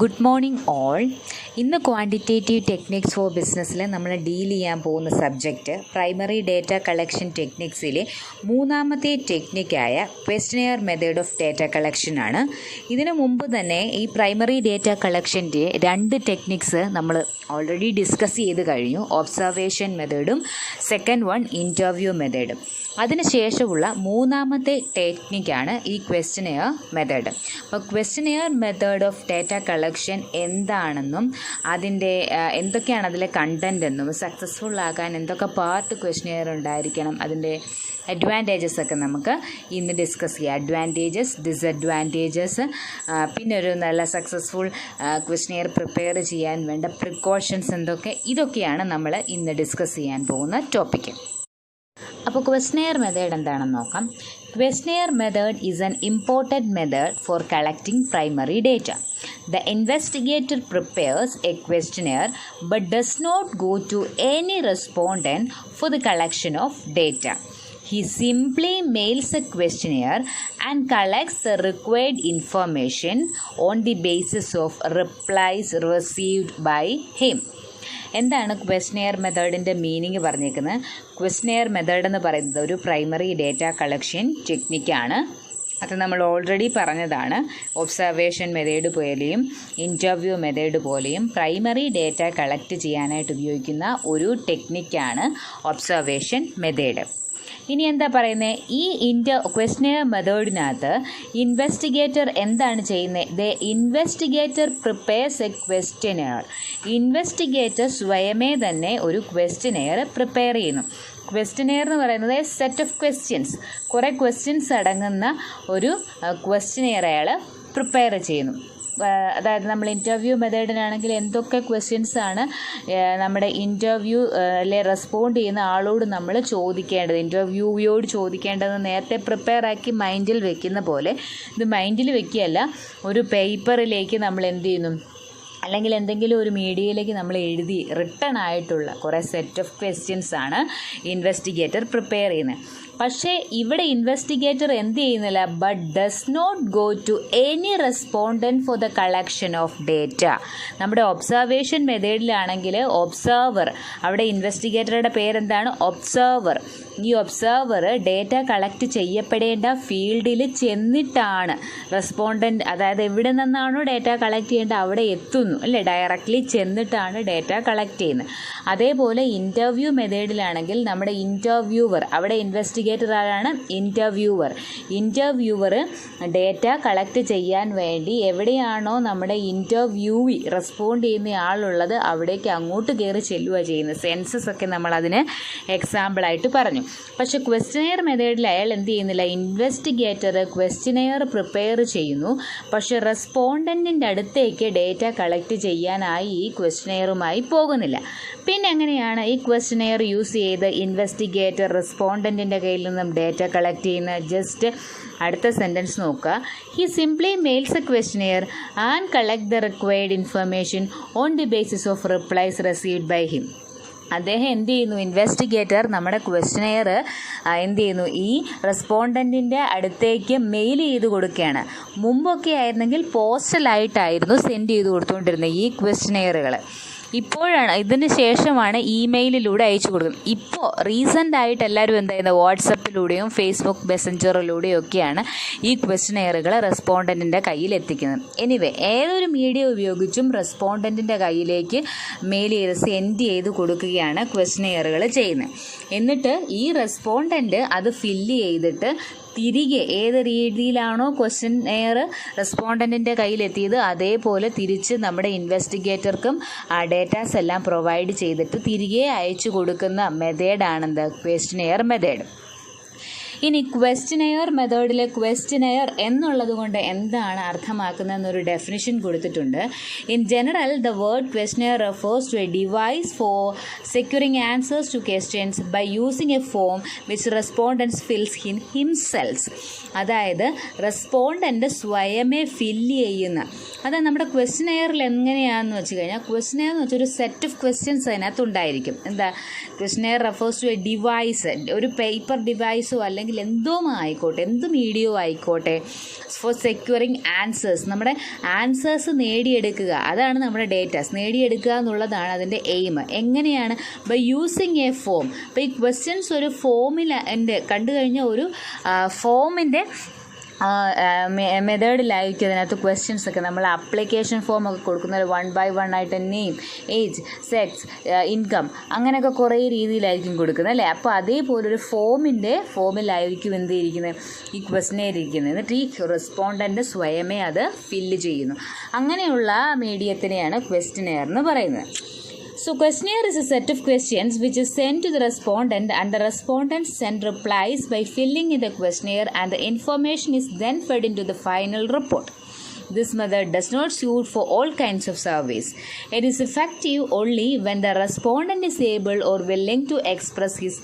Good morning all. ഇന്ന് quantitative techniques for ബിസിനസ്സിൽ നമ്മൾ ഡീൽ ചെയ്യാൻ പോകുന്ന സബ്ജക്റ്റ് പ്രൈമറി ഡേറ്റ കളക്ഷൻ ടെക്നിക്സിലെ മൂന്നാമത്തെ ടെക്നിക്കായ ക്വസ്റ്റനെയർ മെത്തേഡ് ഓഫ് ഡേറ്റ കളക്ഷനാണ്. ഇതിനു മുമ്പ് തന്നെ ഈ പ്രൈമറി ഡേറ്റ കളക്ഷൻ്റെ രണ്ട് ടെക്നിക്സ് നമ്മൾ ഓൾറെഡി ഡിസ്കസ് ചെയ്ത് കഴിഞ്ഞു. ഒബ്സർവേഷൻ മെത്തേഡും സെക്കൻഡ് വൺ ഇൻ്റർവ്യൂ മെത്തേഡും. അതിനുശേഷമുള്ള മൂന്നാമത്തെ ടെക്നിക്കാണ് ഈ ക്വസ്റ്റനെയർ മെത്തേഡ്. അപ്പോൾ questionnaire method of data collection എന്താണെന്നും അതിൻ്റെ എന്തൊക്കെയാണ് അതിലെ കണ്ടൻ്റ് എന്നും സക്സസ്ഫുൾ ആകാൻ എന്തൊക്കെ പാർട്ട് ക്വസ്റ്റനെയർ ഉണ്ടായിരിക്കണം, അതിൻ്റെ അഡ്വാൻറ്റേജസ് ഒക്കെ നമുക്ക് ഇന്ന് ഡിസ്കസ് ചെയ്യാം. അഡ്വാൻറ്റേജസ്, ഡിസഡ്വാൻറ്റേജസ്, പിന്നെ ഒരു നല്ല സക്സസ്ഫുൾ ക്വസ്റ്റനെയർ പ്രിപ്പയർ ചെയ്യാൻ വേണ്ട പ്രിക്കോഷൻസ് ഇതൊക്കെയാണ് നമ്മൾ ഇന്ന് ഡിസ്കസ് ചെയ്യാൻ പോകുന്ന ടോപ്പിക്ക്. അപ്പോൾ ക്വസ്റ്റനെയർ മെത്തേഡ് എന്താണെന്ന് നോക്കാം. Questionnaire method is an important method for collecting primary data. The investigator prepares a questionnaire but does not go to any respondent for the collection of data. He simply mails a questionnaire and collects the required information on the basis of replies received by him. എന്താണ് questionnaire മെത്തേഡിൻ്റെ meaning പറഞ്ഞേക്കുന്നത്? Questionnaire method എന്ന് പറയുന്നത് ഒരു primary data collection ടെക്നിക്കാണ്. അത് നമ്മൾ already പറഞ്ഞതാണ്. Observation method പോലെയും interview method പോലെയും പ്രൈമറി ഡേറ്റ കളക്ട് ചെയ്യാനായിട്ട് ഉപയോഗിക്കുന്ന ഒരു ടെക്നിക്കാണ് ഒബ്സർവേഷൻ മെത്തേഡ്. ഇനി എന്താ പറയുന്നത്? ഈ ക്വസ്റ്റനെയർ മെത്തേഡിനകത്ത് ഇൻവെസ്റ്റിഗേറ്റർ എന്താണ് ചെയ്യുന്നത്? The investigator prepares A questionnaire. Investigator സ്വയമേ തന്നെ ഒരു ക്വസ്റ്റനെയർ പ്രിപ്പയർ ചെയ്യുന്നു. ക്വസ്റ്റനെയർ എന്ന് പറയുന്നത് സെറ്റ് ഓഫ് ക്വസ്റ്റ്യൻസ്, കുറേ ക്വസ്റ്റ്യൻസ് അടങ്ങുന്ന ഒരു ക്വസ്റ്റനെയർ അയാൾ പ്രിപ്പയർ ചെയ്യുന്നു. അതായത് നമ്മൾ ഇൻ്റർവ്യൂ മെത്തേഡിനാണെങ്കിൽ എന്തൊക്കെ ക്വസ്റ്റ്യൻസാണ് നമ്മുടെ ഇൻ്റർവ്യൂവിലെ റെസ്പോണ്ട് ചെയ്യുന്ന ആളോട് നമ്മൾ ചോദിക്കേണ്ടത്, ഇൻ്റർവ്യൂവിയോട് ചോദിക്കേണ്ടതെന്ന് നേരത്തെ പ്രിപ്പയർ ആക്കി മൈൻഡിൽ വെക്കുന്ന പോലെ ഇത് മൈൻഡിൽ വെക്കുകയല്ല, ഒരു പേപ്പറിലേക്ക് നമ്മൾ എന്ത് ചെയ്യുന്നു, അല്ലെങ്കിൽ എന്തെങ്കിലും ഒരു മീഡിയയിലേക്ക് നമ്മൾ എഴുതി റിട്ടൺ ആയിട്ടുള്ള കുറേ സെറ്റ് ഓഫ് ക്വസ്റ്റ്യൻസാണ് ഇൻവെസ്റ്റിഗേറ്റർ പ്രിപ്പയർ ചെയ്യുന്നത്. പക്ഷേ ഇവിടെ ഇൻവെസ്റ്റിഗേറ്റർ എന്ത് ചെയ്യുന്നില്ല, but does not go to any respondent for the collection of data. നമ്മുടെ ഒബ്സർവേഷൻ മെത്തേഡിലാണെങ്കിൽ ഒബ്സർവർ, അവിടെ ഇൻവെസ്റ്റിഗേറ്ററുടെ പേരെന്താണ്? ഒബ്സർവർ. ഈ ഒബ്സർവർ ഡേറ്റ കളക്ട് ചെയ്യപ്പെടേണ്ട ഫീൽഡിൽ ചെന്നിട്ടാണ് റെസ്പോണ്ടൻറ്റ്, അതായത് എവിടെ നിന്നാണോ ഡേറ്റ കളക്ട് ചെയ്യേണ്ടത് അവിടെ എത്തുന്നു അല്ലേ, ഡയറക്റ്റ്ലി ചെന്നിട്ടാണ് ഡേറ്റ കളക്ട് ചെയ്യുന്നത്. അതേപോലെ ഇൻ്റർവ്യൂ മെത്തേഡിലാണെങ്കിൽ നമ്മുടെ ഇൻ്റർവ്യൂവർ, അവിടെ ഇൻവെസ്റ്റിഗേറ്റർ ആരാണ്? ഇൻ്റർവ്യൂവർ ഡേറ്റ കളക്ട് ചെയ്യാൻ വേണ്ടി എവിടെയാണോ നമ്മുടെ ഇൻ്റർവ്യൂവി റെസ്പോണ്ട് ചെയ്യുന്ന ആളുള്ളത് അവിടേക്ക് അങ്ങോട്ട് കയറി ചെല്ലുക ചെയ്യുന്നത്. സെൻസസ് ഒക്കെ നമ്മളതിന് എക്സാമ്പിളായിട്ട് പറഞ്ഞു. പക്ഷെ ക്വസ്റ്റനെയർ മെത്തേഡിൽ അയാൾ എന്ത് ചെയ്യുന്നില്ല, ഇൻവെസ്റ്റിഗേറ്റർ ക്വസ്റ്റനെയർ പ്രിപ്പയർ ചെയ്യുന്നു, പക്ഷെ റെസ്പോണ്ടൻറ്റിൻ്റെ അടുത്തേക്ക് ഡേറ്റ കളക്ട് ചെയ്യാനായി ഈ ക്വസ്റ്റനെയറുമായി പോകുന്നില്ല. പിന്നെ എങ്ങനെയാണ് ഈ ക്വസ്റ്റനെയർ യൂസ് ചെയ്ത് ഇൻവെസ്റ്റിഗേറ്റർ റെസ്പോണ്ടൻറ്റിൻ്റെ കയ്യിൽ നിന്നും ഡേറ്റ കളക്ട് ചെയ്യുന്ന? ജസ്റ്റ് അടുത്ത സെൻറ്റൻസ് നോക്കുക. He simply mails a questionnaire and collect the required information on the basis of replies received by him. അദ്ദേഹം എന്ത് ചെയ്യുന്നു, ഇൻവെസ്റ്റിഗേറ്റർ നമ്മുടെ ക്വസ്റ്റനെയർ എന്ത് ചെയ്യുന്നു, ഈ റെസ്പോണ്ടൻറ്റിൻ്റെ അടുത്തേക്ക് മെയിൽ ചെയ്ത് കൊടുക്കുകയാണ്. മുമ്പൊക്കെ ആയിരുന്നെങ്കിൽ പോസ്റ്റലായിട്ടായിരുന്നു സെൻഡ് ചെയ്ത് കൊടുത്തുകൊണ്ടിരുന്നത് ഈ ക്വസ്റ്റനെയറുകൾ. ഇപ്പോഴാണ്, ഇതിന് ശേഷമാണ് ഇമെയിലിലൂടെ അയച്ചു കൊടുക്കുന്നത്. ഇപ്പോൾ റീസെൻ്റ് ആയിട്ട് എല്ലാവരും എന്താ ചെയ്യുന്നത്, വാട്സപ്പിലൂടെയും ഫേസ്ബുക്ക് മെസ്സഞ്ചറിലൂടെയും ഒക്കെയാണ് ഈ ക്വസ്റ്റനെയറുകൾ റെസ്പോണ്ടൻറ്റിൻ്റെ കയ്യിൽ എത്തിക്കുന്നത്. എനിവേ, ഏതൊരു മീഡിയ ഉപയോഗിച്ചും റെസ്പോണ്ടൻറ്റിൻ്റെ കയ്യിലേക്ക് മെയിൽ ചെയ്ത് സെൻഡ് ചെയ്ത് കൊടുക്കുകയാണ് ക്വസ്റ്റനെയറുകൾ ചെയ്യുന്നത്. എന്നിട്ട് ഈ റെസ്പോണ്ടൻറ്റ് അത് ഫില്ല് ചെയ്തിട്ട് തിരികെ ഏത് രീതിയിലാണോ ക്വസ്റ്റനെയർ റെസ്പോണ്ടൻറ്റിൻ്റെ കയ്യിലെത്തിയത് അതേപോലെ തിരിച്ച് നമ്മുടെ ഇൻവെസ്റ്റിഗേറ്റർക്കും ആ ഡേറ്റാസ് എല്ലാം പ്രൊവൈഡ് ചെയ്തിട്ട് തിരികെ അയച്ചു കൊടുക്കുന്ന മെത്തേഡാണെന്ത്, ക്വസ്റ്റനെയർ മെത്തേഡ്. ഇനി ക്വസ്റ്റനെയർ മെത്തേഡിലെ ക്വസ്റ്റനെയർ എന്നുള്ളത് കൊണ്ട് എന്താണ് അർത്ഥമാക്കുന്നതെന്നൊരു ഡെഫിനിഷൻ കൊടുത്തിട്ടുണ്ട്. In general the word questionnaire refers to a device for securing answers to questions by using a form which respondents fills in himself. അതായത് റെസ്പോണ്ടൻ്റ് സ്വയമേ ഫില്ല് ചെയ്യുന്ന, അത് നമ്മുടെ ക്വസ്റ്റനെയറിൽ എങ്ങനെയാണെന്ന് വെച്ച് കഴിഞ്ഞാൽ, ക്വസ്റ്റനെയർ എന്ന് വെച്ചാൽ ഒരു സെറ്റ് ഓഫ് ക്വസ്റ്റ്യൻസ് അതിനകത്ത് ഉണ്ടായിരിക്കും. എന്താ, questionnaire refers to a device, ഒരു പേപ്പർ ഡിവൈസോ അല്ലെങ്കിൽ അല്ലെങ്കിൽ എന്തോ ആയിക്കോട്ടെ, എന്ത് മീഡിയോ ആയിക്കോട്ടെ, ഫോർ സെക്യൂറിങ് ആൻസേഴ്സ്, നമ്മുടെ ആൻസേഴ്സ് നേടിയെടുക്കുക, അതാണ് നമ്മുടെ ഡേറ്റാസ് നേടിയെടുക്കുക എന്നുള്ളതാണ് അതിൻ്റെ എയിം. എങ്ങനെയാണ്? By using a form. അപ്പോൾ ഈ ക്വസ്റ്റ്യൻസ് ഒരു ഫോമിൽ കണ്ടു കഴിഞ്ഞാൽ ഒരു ഫോമിൻ്റെ മെത്തേഡിലായിരിക്കും അതിനകത്ത് ക്വസ്റ്റ്യൻസ് ഒക്കെ നമ്മൾ അപ്ലിക്കേഷൻ ഫോം ഒക്കെ കൊടുക്കുന്നത് 1 by 1 ആയിട്ട് നെയിം, ഏജ്, സെക്സ്, ഇൻകം അങ്ങനെയൊക്കെ കുറേ രീതിയിലായിരിക്കും കൊടുക്കുന്നത് അല്ലേ. അപ്പോൾ അതേപോലൊരു ഫോമിലായിരിക്കും എന്ത് ഇരിക്കുന്നത്, ഈ ക്വസ്റ്റ്യനെയർ ഇരിക്കുന്നത്. എന്നിട്ട് ഈ റെസ്പോണ്ടൻ്റ് സ്വയമേ അത് ഫില്ല് ചെയ്യുന്നു. അങ്ങനെയുള്ള മീഡിയത്തിനെയാണ് ക്വസ്റ്റ്യനെയർ എന്ന് പറയുന്നത്. So questionnaire is a set of questions which is sent to the respondent, and the respondent send replies by filling in the questionnaire, and the information is then fed into the final report. This method does not suit for all kinds of surveys. It is effective only when the respondent is able or willing to express his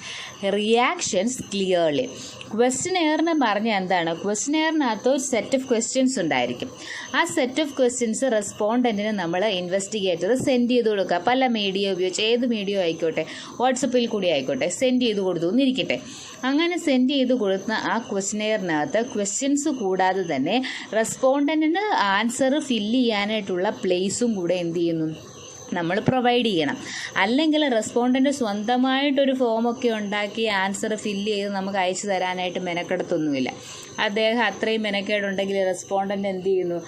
reactions clearly. ക്വസ്റ്റ്യനെയറിന് പറഞ്ഞ എന്താണ്, ക്വസ്റ്റ്യനെയറിനകത്ത് ഒരു set of questions ഉണ്ടായിരിക്കും. ആ set of questions റെസ്പോണ്ടൻറ്റിന് നമ്മൾ investigator send ചെയ്ത് കൊടുക്കുക. പല media ഉപയോഗിച്ച്, ഏത് മീഡിയ ആയിക്കോട്ടെ, വാട്സപ്പിൽ കൂടി ആയിക്കോട്ടെ, സെൻഡ് ചെയ്ത് കൊടുത്തു എന്നിരിക്കട്ടെ. അങ്ങനെ സെൻഡ് ചെയ്ത് കൊടുക്കുന്ന ആ ക്വസ്റ്റ്യനെയറിനകത്ത് ക്വസ്റ്റ്യൻസ് കൂടാതെ തന്നെ റെസ്പോണ്ടൻറ്റിന് ആൻസർ ഫില്ല് ചെയ്യാനായിട്ടുള്ള പ്ലേസും കൂടെ എന്ത് ചെയ്യുന്നു, നമ്മൾ പ്രൊവൈഡ് ചെയ്യണം. അല്ലെങ്കിൽ റെസ്പോണ്ടൻ്റ് സ്വന്തമായിട്ടൊരു ഫോമൊക്കെ ഉണ്ടാക്കി ആൻസർ ഫില്ല് ചെയ്ത് നമുക്ക് അയച്ചു തരാനായിട്ട് മെനക്കെടുത്തൊന്നുമില്ല. അദ്ദേഹം അത്രയും മെനക്കേടുണ്ടെങ്കിൽ റെസ്പോണ്ടൻ്റ് എന്ത് ചെയ്യുന്നു,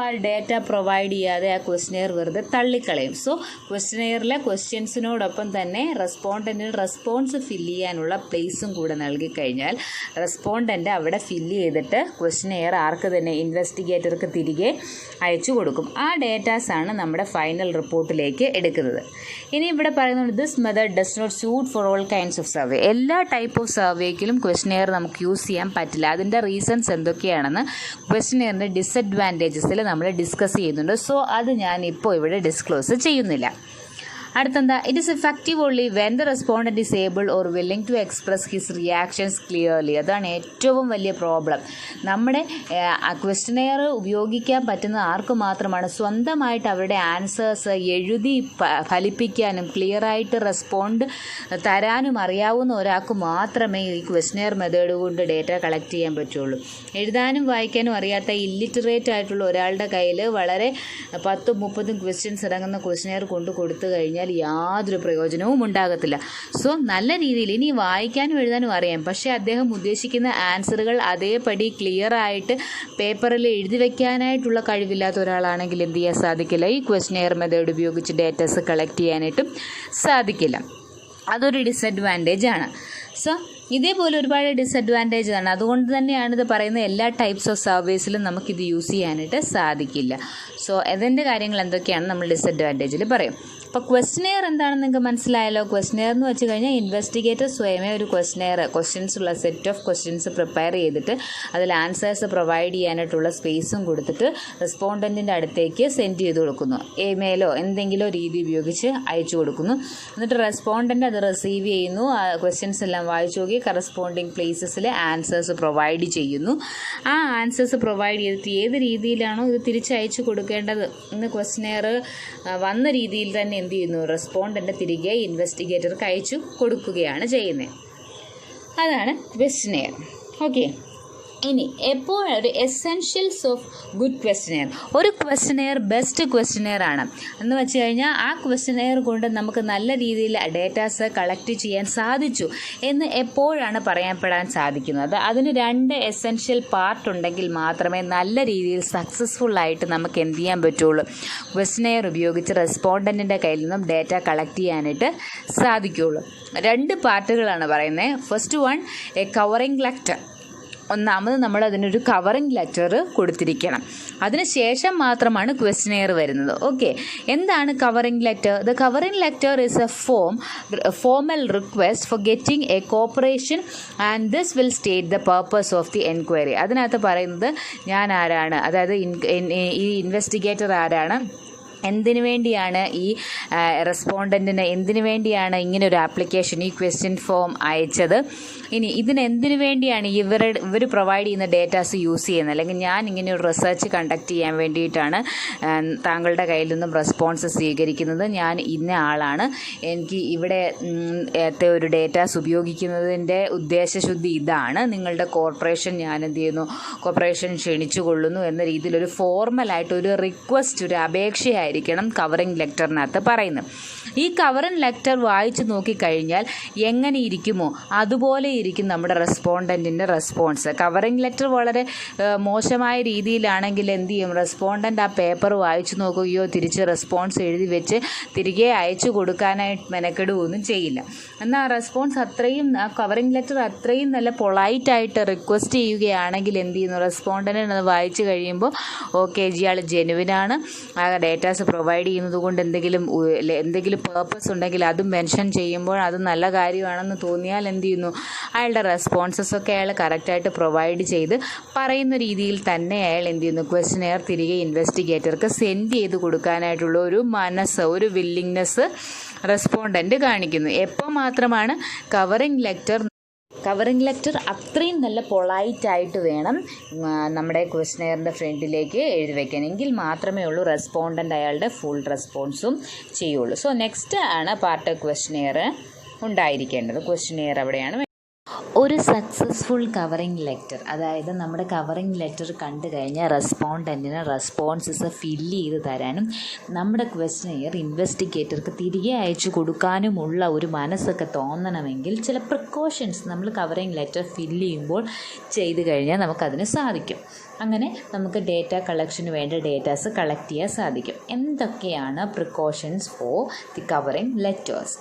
ആ ഡേറ്റ പ്രൊവൈഡ് ചെയ്യാതെ ആ ക്വസ്റ്റ്യനെയർ വെറുതെ തള്ളിക്കളയും. സോ ക്വസ്റ്റ്യനെയറിലെ ക്വസ്റ്റ്യൻസിനോടൊപ്പം തന്നെ റെസ്പോണ്ടൻറ്റിന് റെസ്പോൺസ് ഫില്ല് ചെയ്യാനുള്ള പ്ലേസും കൂടെ നൽകിക്കഴിഞ്ഞാൽ റെസ്പോണ്ടൻ്റ് അവിടെ ഫില്ല് ചെയ്തിട്ട് ക്വസ്റ്റ്യനെയർ ആർക്ക് തന്നെ, ഇൻവെസ്റ്റിഗേറ്റർക്ക് തിരികെ അയച്ചു കൊടുക്കും. ആ ഡേറ്റാസാണ് നമ്മുടെ ഫൈനൽ റിപ്പോർട്ടിലേക്ക് എടുക്കുന്നത്. ഇനി ഇവിടെ പറയുന്നത് this method does not suit for all kinds of survey. എല്ലാ ടൈപ്പ് ഓഫ് സർവേക്കിലും ക്വസ്റ്റ്യനെയർ നമുക്ക് യൂസ് ചെയ്യാൻ പറ്റില്ല. അതിൻ്റെ റീസൺസ് എന്തൊക്കെയാണെന്ന് ക്വസ്റ്റ്യനെയറിൻ്റെ ഡിസഡ്വാൻറ്റേജസിൽ നമ്മൾ ഡിസ്കസ് ചെയ്യുന്നുണ്ട്. സോ അത് ഞാനിപ്പോൾ ഇവിടെ ഡിസ്ക്ലോസ് ചെയ്യുന്നില്ല. അടുത്തെന്താ, it is effective only when the respondent is able or willing to express his reactions clearly. അതാണ് ഏറ്റവും വലിയ പ്രോബ്ലം. നമ്മുടെ ക്വസ്റ്റ്യനെയർ ഉപയോഗിക്കാൻ പറ്റുന്ന ആർക്ക് മാത്രമാണ്, സ്വന്തമായിട്ട് അവരുടെ ആൻസേഴ്സ് എഴുതി ഫലിപ്പിക്കാനും ക്ലിയറായിട്ട് റെസ്പോണ്ട് തരാനും അറിയാവുന്ന ഒരാൾക്ക് മാത്രമേ ഈ ക്വസ്റ്റ്യനെയർ മെത്തേഡ് കൊണ്ട് ഡേറ്റ കളക്ട് ചെയ്യാൻ പറ്റുള്ളൂ. എഴുതാനും വായിക്കാനും അറിയാത്ത ഇല്ലിറ്ററേറ്റ് ആയിട്ടുള്ള ഒരാളുടെ കയ്യിൽ വളരെ 10-30 ക്വസ്റ്റ്യൻസ് അടങ്ങുന്ന ക്വസ്റ്റ്യനെയർ കൊണ്ട് കൊടുത്തു കഴിഞ്ഞാൽ യാതൊരു പ്രയോജനവും ഉണ്ടാകത്തില്ല. സോ നല്ല രീതിയിൽ ഇനി വായിക്കാനും എഴുതാനും അറിയാം, പക്ഷേ അദ്ദേഹം ഉദ്ദേശിക്കുന്ന ആൻസറുകൾ അതേപടി ക്ലിയർ ആയിട്ട് പേപ്പറിൽ എഴുതി വയ്ക്കാനായിട്ടുള്ള കഴിവില്ലാത്ത ഒരാളാണെങ്കിൽ എന്ത് ചെയ്യാൻ സാധിക്കില്ല, ഈ ക്വസ്റ്റ്യനെയർ മെത്തേഡ് ഉപയോഗിച്ച് ഡേറ്റാസ് കളക്ട് ചെയ്യാനായിട്ടും സാധിക്കില്ല. അതൊരു ഡിസഡ്വാൻറ്റേജ് ആണ്. സോ ഇതേപോലെ ഒരുപാട് ഡിസഡ്വാൻറ്റേജ് ആണ്. അതുകൊണ്ട് തന്നെയാണ് ഇത് പറയുന്നത് എല്ലാ ടൈപ്സ് ഓഫ് സർവീസിലും നമുക്കിത് യൂസ് ചെയ്യാനായിട്ട് സാധിക്കില്ല. സോ ഇതിൻ്റെ കാര്യങ്ങൾ എന്തൊക്കെയാണ് നമ്മൾ ഡിസഡ്വാൻറ്റേജിൽ പറയും. അപ്പോൾ ക്വസ്റ്റ്യനെയർ എന്താണെന്ന് നിങ്ങൾക്ക് മനസ്സിലായല്ലോ. ക്വസ്റ്റ്യനെയർ എന്ന് വെച്ച് കഴിഞ്ഞാൽ ഇൻവെസ്റ്റിഗേറ്റർ സ്വയമേ ഒരു ക്വസ്റ്റ്യൻസ് ഉള്ള സെറ്റ് ഓഫ് ക്വസ്റ്റ്യൻസ് പ്രിപ്പയർ ചെയ്തിട്ട് അതിൽ ആൻസേഴ്സ് പ്രൊവൈഡ് ചെയ്യാനായിട്ടുള്ള സ്പേസും കൊടുത്തിട്ട് റെസ്പോണ്ടൻറ്റിൻ്റെ അടുത്തേക്ക് സെൻഡ് ചെയ്ത് കൊടുക്കുന്നു. ഇമെയിലോ എന്തെങ്കിലും രീതി ഉപയോഗിച്ച് അയച്ചു കൊടുക്കുന്നു. എന്നിട്ട് റെസ്പോണ്ടൻ്റ് അത് റിസീവ് ചെയ്യുന്നു. ആ ക്വസ്റ്റ്യൻസ് എല്ലാം വായിച്ചു നോക്കി കറസ്പോണ്ടിങ് പ്ലേസസിൽ ആൻസേഴ്സ് പ്രൊവൈഡ് ചെയ്യുന്നു. ആ ആൻസേഴ്സ് പ്രൊവൈഡ് ചെയ്തിട്ട് ഏത് രീതിയിലാണോ ഇത് തിരിച്ചയച്ചു കൊടുക്കേണ്ടത് എന്ന് ക്വസ്റ്റ്യനെയർ വന്ന രീതിയിൽ തന്നെ എന്ത് ചെയ്യുന്നു, റെസ്പോണ്ടൻ്റ് തിരികെ ഇൻവെസ്റ്റിഗേറ്റർക്ക് അയച്ചു കൊടുക്കുകയാണ് ചെയ്യുന്നത്. അതാണ് ക്വസ്റ്റ്യനെയർ. ഓക്കെ, ഇനി എപ്പോഴൊരു എസെൻഷ്യൽസ് ഓഫ് ഗുഡ് ക്വസ്റ്റ്യനെയർ. ഒരു ക്വസ്റ്റ്യനെയർ ബെസ്റ്റ് ക്വസ്റ്റ്യനെയർ ആണ് എന്ന് വെച്ച് കഴിഞ്ഞാൽ ആ ക്വസ്റ്റ്യനെയർ കൊണ്ട് നമുക്ക് നല്ല രീതിയിൽ ഡേറ്റാസ് കളക്ട് ചെയ്യാൻ സാധിച്ചു എന്ന് എപ്പോഴാണ് പറയാൻപ്പെടാൻ സാധിക്കുന്നത്. അതിന് 2 എസെൻഷ്യൽ പാർട്ട് ഉണ്ടെങ്കിൽ മാത്രമേ നല്ല രീതിയിൽ സക്സസ്ഫുള്ളായിട്ട് നമുക്ക് എന്ത് ചെയ്യാൻ പറ്റുള്ളൂ, ക്വസ്റ്റ്യനെയർ ഉപയോഗിച്ച് റെസ്പോണ്ടൻറ്റിൻ്റെ കയ്യിൽ നിന്നും ഡേറ്റ കളക്ട് ചെയ്യാനായിട്ട് സാധിക്കുകയുള്ളൂ. 2 പാർട്ടുകളാണ് പറയുന്നത്. First one, A covering letter. ഒന്നാമത് നമ്മൾ അതിനൊരു കവറിംഗ് ലെറ്റർ കൊടുത്തിരിക്കണം. അതിനുശേഷം മാത്രമാണ് ക്വസ്റ്റ്യനെയർ വരുന്നത്. ഓക്കെ, എന്താണ് covering letter? The covering letter is A formal request for getting A cooperation and this will state the purpose of the enquiry. അതിനകത്ത് പറയുന്നത് ഞാൻ ആരാണ്, അതായത് ഈ ഇൻവെസ്റ്റിഗേറ്റർ ആരാണ്, എന്തിനു വേണ്ടിയാണ് ഈ റെസ്പോണ്ടൻറ്റിന് എന്തിനു വേണ്ടിയാണ് ഇങ്ങനെ ഒരു ആപ്ലിക്കേഷൻ ഈ ക്വസ്റ്റ്യൻ ഫോം അയച്ചത്, ഇനി ഇതിന് എന്തിനു വേണ്ടിയാണ് ഇവർ പ്രൊവൈഡ് ചെയ്യുന്ന ഡേറ്റാസ് യൂസ് ചെയ്യുന്നത്, അല്ലെങ്കിൽ ഞാൻ ഇങ്ങനെ ഒരു റിസർച്ച് കണ്ടക്ട് ചെയ്യാൻ വേണ്ടിയിട്ടാണ് താങ്കളുടെ കയ്യിൽ നിന്നും റെസ്പോൺസ് സ്വീകരിക്കുന്നത്, ഞാൻ ഇന്ന ആളാണ്, എനിക്ക് ഇവിടെ ഒരു ഡേറ്റാസ് ഉപയോഗിക്കുന്നതിൻ്റെ ഉദ്ദേശശുദ്ധി ഇതാണ്, നിങ്ങളുടെ കോർപ്പറേഷൻ ഞാൻ എന്ത് ചെയ്യുന്നു, കോർപ്പറേഷൻ ക്ഷണിച്ചു കൊള്ളുന്നു എന്ന രീതിയിലൊരു ഫോർമലായിട്ട് ഒരു റിക്വസ്റ്റ്, ഒരു അപേക്ഷയായിരിക്കണം കവറിംഗ് ലെറ്ററിനകത്ത് പറയുന്നത്. ഈ കവറിംഗ് ലെറ്റർ വായിച്ചു നോക്കിക്കഴിഞ്ഞാൽ എങ്ങനെ ഇരിക്കുമോ അതുപോലെ ഇരിക്കും നമ്മുടെ റെസ്പോണ്ടൻറ്റിൻ്റെ റെസ്പോൺസ്. കവറിംഗ് ലെറ്റർ വളരെ മോശമായ രീതിയിലാണെങ്കിൽ എന്ത് ചെയ്യും, റെസ്പോണ്ടൻ്റ് ആ പേപ്പർ വായിച്ചു നോക്കുകയോ തിരിച്ച് റെസ്പോൺസ് എഴുതി വെച്ച് തിരികെ അയച്ചു കൊടുക്കാനായിട്ട് മെനക്കെടുകയൊന്നും ചെയ്യില്ല. എന്നാൽ റെസ്പോൺസ് അത്രയും, ആ കവറിംഗ് ലെറ്റർ അത്രയും നല്ല പൊളൈറ്റായിട്ട് റിക്വസ്റ്റ് ചെയ്യുകയാണെങ്കിൽ എന്ത് ചെയ്യുന്നു, റെസ്പോണ്ടൻ്റ് അത് വായിച്ചു കഴിയുമ്പോൾ ഓക്കെ ഇയാൾ ജെനുവിനാണ്, ആ ഡേറ്റാസ് പ്രൊവൈഡ് ചെയ്യുന്നത് കൊണ്ട് എന്തെങ്കിലും പേർപ്പസ് ഉണ്ടെങ്കിൽ അതും മെൻഷൻ ചെയ്യുമ്പോൾ അത് നല്ല കാര്യമാണെന്ന് തോന്നിയാൽ എന്ത് ചെയ്യുന്നു, അയാളുടെ റെസ്പോൺസസ് ഒക്കെ അയാൾ കറക്റ്റായിട്ട് പ്രൊവൈഡ് ചെയ്ത് പറയുന്ന രീതിയിൽ തന്നെ അയാൾ എന്ത് ചെയ്യുന്നു, ക്വസ്റ്റനെയർ തിരികെ ഇൻവെസ്റ്റിഗേറ്റർക്ക് സെൻഡ് ചെയ്ത് കൊടുക്കാനായിട്ടുള്ള ഒരു മനസ്സ്, ഒരു വില്ലിങ്നെസ് റെസ്പോണ്ടൻ്റ് കാണിക്കുന്നു. എപ്പോൾ മാത്രമാണ് കവറിംഗ് ലെറ്റർ അത്രയും നല്ല പൊളൈറ്റായിട്ട് വേണം നമ്മുടെ ക്വസ്റ്റനെയറിൻ്റെ ഫ്രണ്ടിലേക്ക് എഴുതി വയ്ക്കാൻ, എങ്കിൽ മാത്രമേ ഉള്ളൂ റെസ്പോണ്ടൻ്റ് അയാളുടെ ഫുൾ റെസ്പോൺസും ചെയ്യുള്ളൂ. സോ നെക്സ്റ്റ് ആണ് പാർട്ട് ക്വസ്റ്റനെയർ ഉണ്ടായിരിക്കേണ്ടത്. ക്വസ്റ്റനെയർ അവിടെയാണ്. ഒരു സക്സസ്ഫുൾ കവറിംഗ് ലെറ്റർ, അതായത് നമ്മുടെ കവറിംഗ് ലെറ്റർ കണ്ടു കഴിഞ്ഞാൽ റെസ്പോണ്ടൻറ്റിന് റെസ്പോൺസസ് ഫില്ല് ചെയ്ത് തരാനും നമ്മുടെ ക്വസ്റ്റനെയർ ഇൻവെസ്റ്റിഗേറ്റർക്ക് തിരികെ അയച്ചു കൊടുക്കാനുമുള്ള ഒരു മനസ്സൊക്കെ തോന്നണമെങ്കിൽ ചില പ്രിക്കോഷൻസ് നമ്മൾ കവറിംഗ് ലെറ്റർ ഫില്ല് ചെയ്യുമ്പോൾ ചെയ്ത് കഴിഞ്ഞാൽ നമുക്കതിന് സാധിക്കും. അങ്ങനെ നമുക്ക് ഡേറ്റ കളക്ഷന് വേണ്ട ഡേറ്റാസ് കളക്ട് ചെയ്യാൻ സാധിക്കും. എന്തൊക്കെയാണ് precautions for the covering letters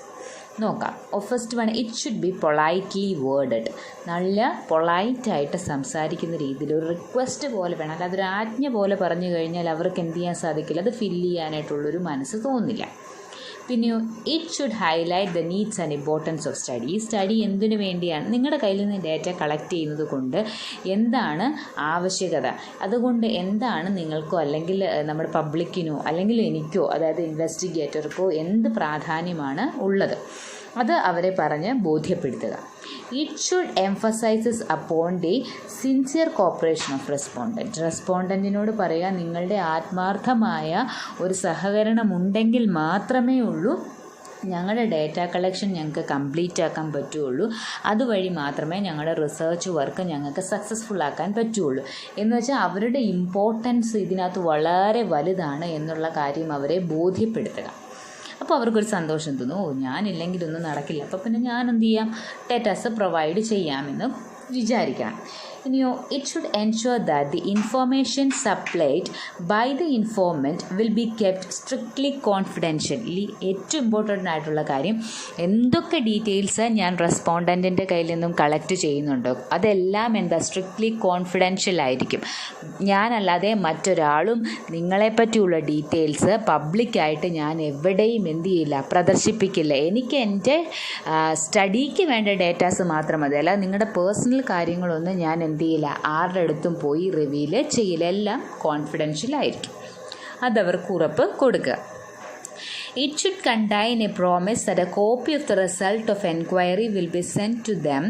നോക്കാം. First one, it should be politely worded. നല്ല പൊളൈറ്റായിട്ട് സംസാരിക്കുന്ന രീതിയിൽ ഒരു റിക്വസ്റ്റ് പോലെ വേണം, അല്ലാതെ ഒരു ആജ്ഞ പോലെ പറഞ്ഞു കഴിഞ്ഞാൽ അവർക്ക് എന്ത് ചെയ്യാൻ സാധിക്കില്ല, അത് ഫില്ല് ചെയ്യാനായിട്ടുള്ളൊരു മനസ്സ് തോന്നില്ല. പിന്നെയോ it should highlight the needs and importance of study. ഈ സ്റ്റഡി എന്തിനു വേണ്ടിയാണ്, നിങ്ങളുടെ കയ്യിൽ നിന്ന് ഡേറ്റ കളക്ട് ചെയ്യുന്നത് കൊണ്ട് എന്താണ് ആവശ്യകത, അതുകൊണ്ട് എന്താണ് നിങ്ങൾക്കോ അല്ലെങ്കിൽ നമ്മുടെ പബ്ലിക്കിനോ അല്ലെങ്കിൽ എനിക്കോ, അതായത് ഇൻവെസ്റ്റിഗേറ്റർക്കോ എന്ത് പ്രാധാന്യമാണ് ഉള്ളത്, അത് അവരെ പറഞ്ഞ് ബോധ്യപ്പെടുത്തുക. It should emphasises upon the sincere cooperation of റെസ്പോണ്ടൻറ്റിനോട് പറയുക, നിങ്ങളുടെ ആത്മാർത്ഥമായ ഒരു സഹകരണം ഉണ്ടെങ്കിൽ മാത്രമേ ഉള്ളൂ ഞങ്ങളുടെ ഡേറ്റ കളക്ഷൻ ഞങ്ങൾക്ക് കംപ്ലീറ്റ് ആക്കാൻ പറ്റുള്ളൂ, അതുവഴി മാത്രമേ ഞങ്ങളുടെ റിസർച്ച് വർക്ക് ഞങ്ങൾക്ക് സക്സസ്ഫുൾ ആക്കാൻ പറ്റുള്ളൂ എന്ന് വെച്ചാൽ അവരുടെ ഇമ്പോർട്ടൻസ് ഇതിനകത്ത് വളരെ വലുതാണ് എന്നുള്ള കാര്യം അവരെ ബോധ്യപ്പെടുത്തുക. അപ്പോൾ അവർക്കൊരു സന്തോഷം തോന്നും, ഞാനില്ലെങ്കിലൊന്നും നടക്കില്ല, അപ്പോൾ പിന്നെ ഞാൻ എന്ത് ചെയ്യാം, ഡേറ്റാസ് പ്രൊവൈഡ് ചെയ്യാമെന്ന് വിചാരിക്കണം. ഇനിയോ it should ensure that the information supplied by the informant will be kept strictly confidentially. ഏറ്റവും ഇമ്പോർട്ടൻ്റ് ആയിട്ടുള്ള കാര്യം, എന്തൊക്കെ ഡീറ്റെയിൽസ് ഞാൻ റെസ്പോണ്ടൻറ്റിൻ്റെ കയ്യിൽ നിന്നും കളക്ട് ചെയ്യുന്നുണ്ടോ അതെല്ലാം സ്ട്രിക്ട്ലി കോൺഫിഡൻഷ്യൽ ആയിരിക്കും. ഞാനല്ലാതെ മറ്റൊരാളും നിങ്ങളെപ്പറ്റിയുള്ള ഡീറ്റെയിൽസ് പബ്ലിക്കായിട്ട് ഞാൻ എവിടെയും എന്ത് ചെയ്യില്ല, പ്രദർശിപ്പിക്കില്ല. എനിക്ക് എൻ്റെ സ്റ്റഡിക്ക് വേണ്ട ഡേറ്റാസ് മാത്രം മതി, അല്ല നിങ്ങളുടെ പേഴ്സണൽ കാര്യങ്ങളൊന്നും ഞാൻ എന്ത് ചെയ്യില്ല, ആരുടെ അടുത്തും പോയി റിവീൽ ചെയ്യില്ല, എല്ലാം കോൺഫിഡൻഷ്യൽ ആയിരിക്കും. അതവർക്ക് ഉറപ്പ് കൊടുക്കുക. It should contain a promise that a copy of the result of enquiry will be sent to them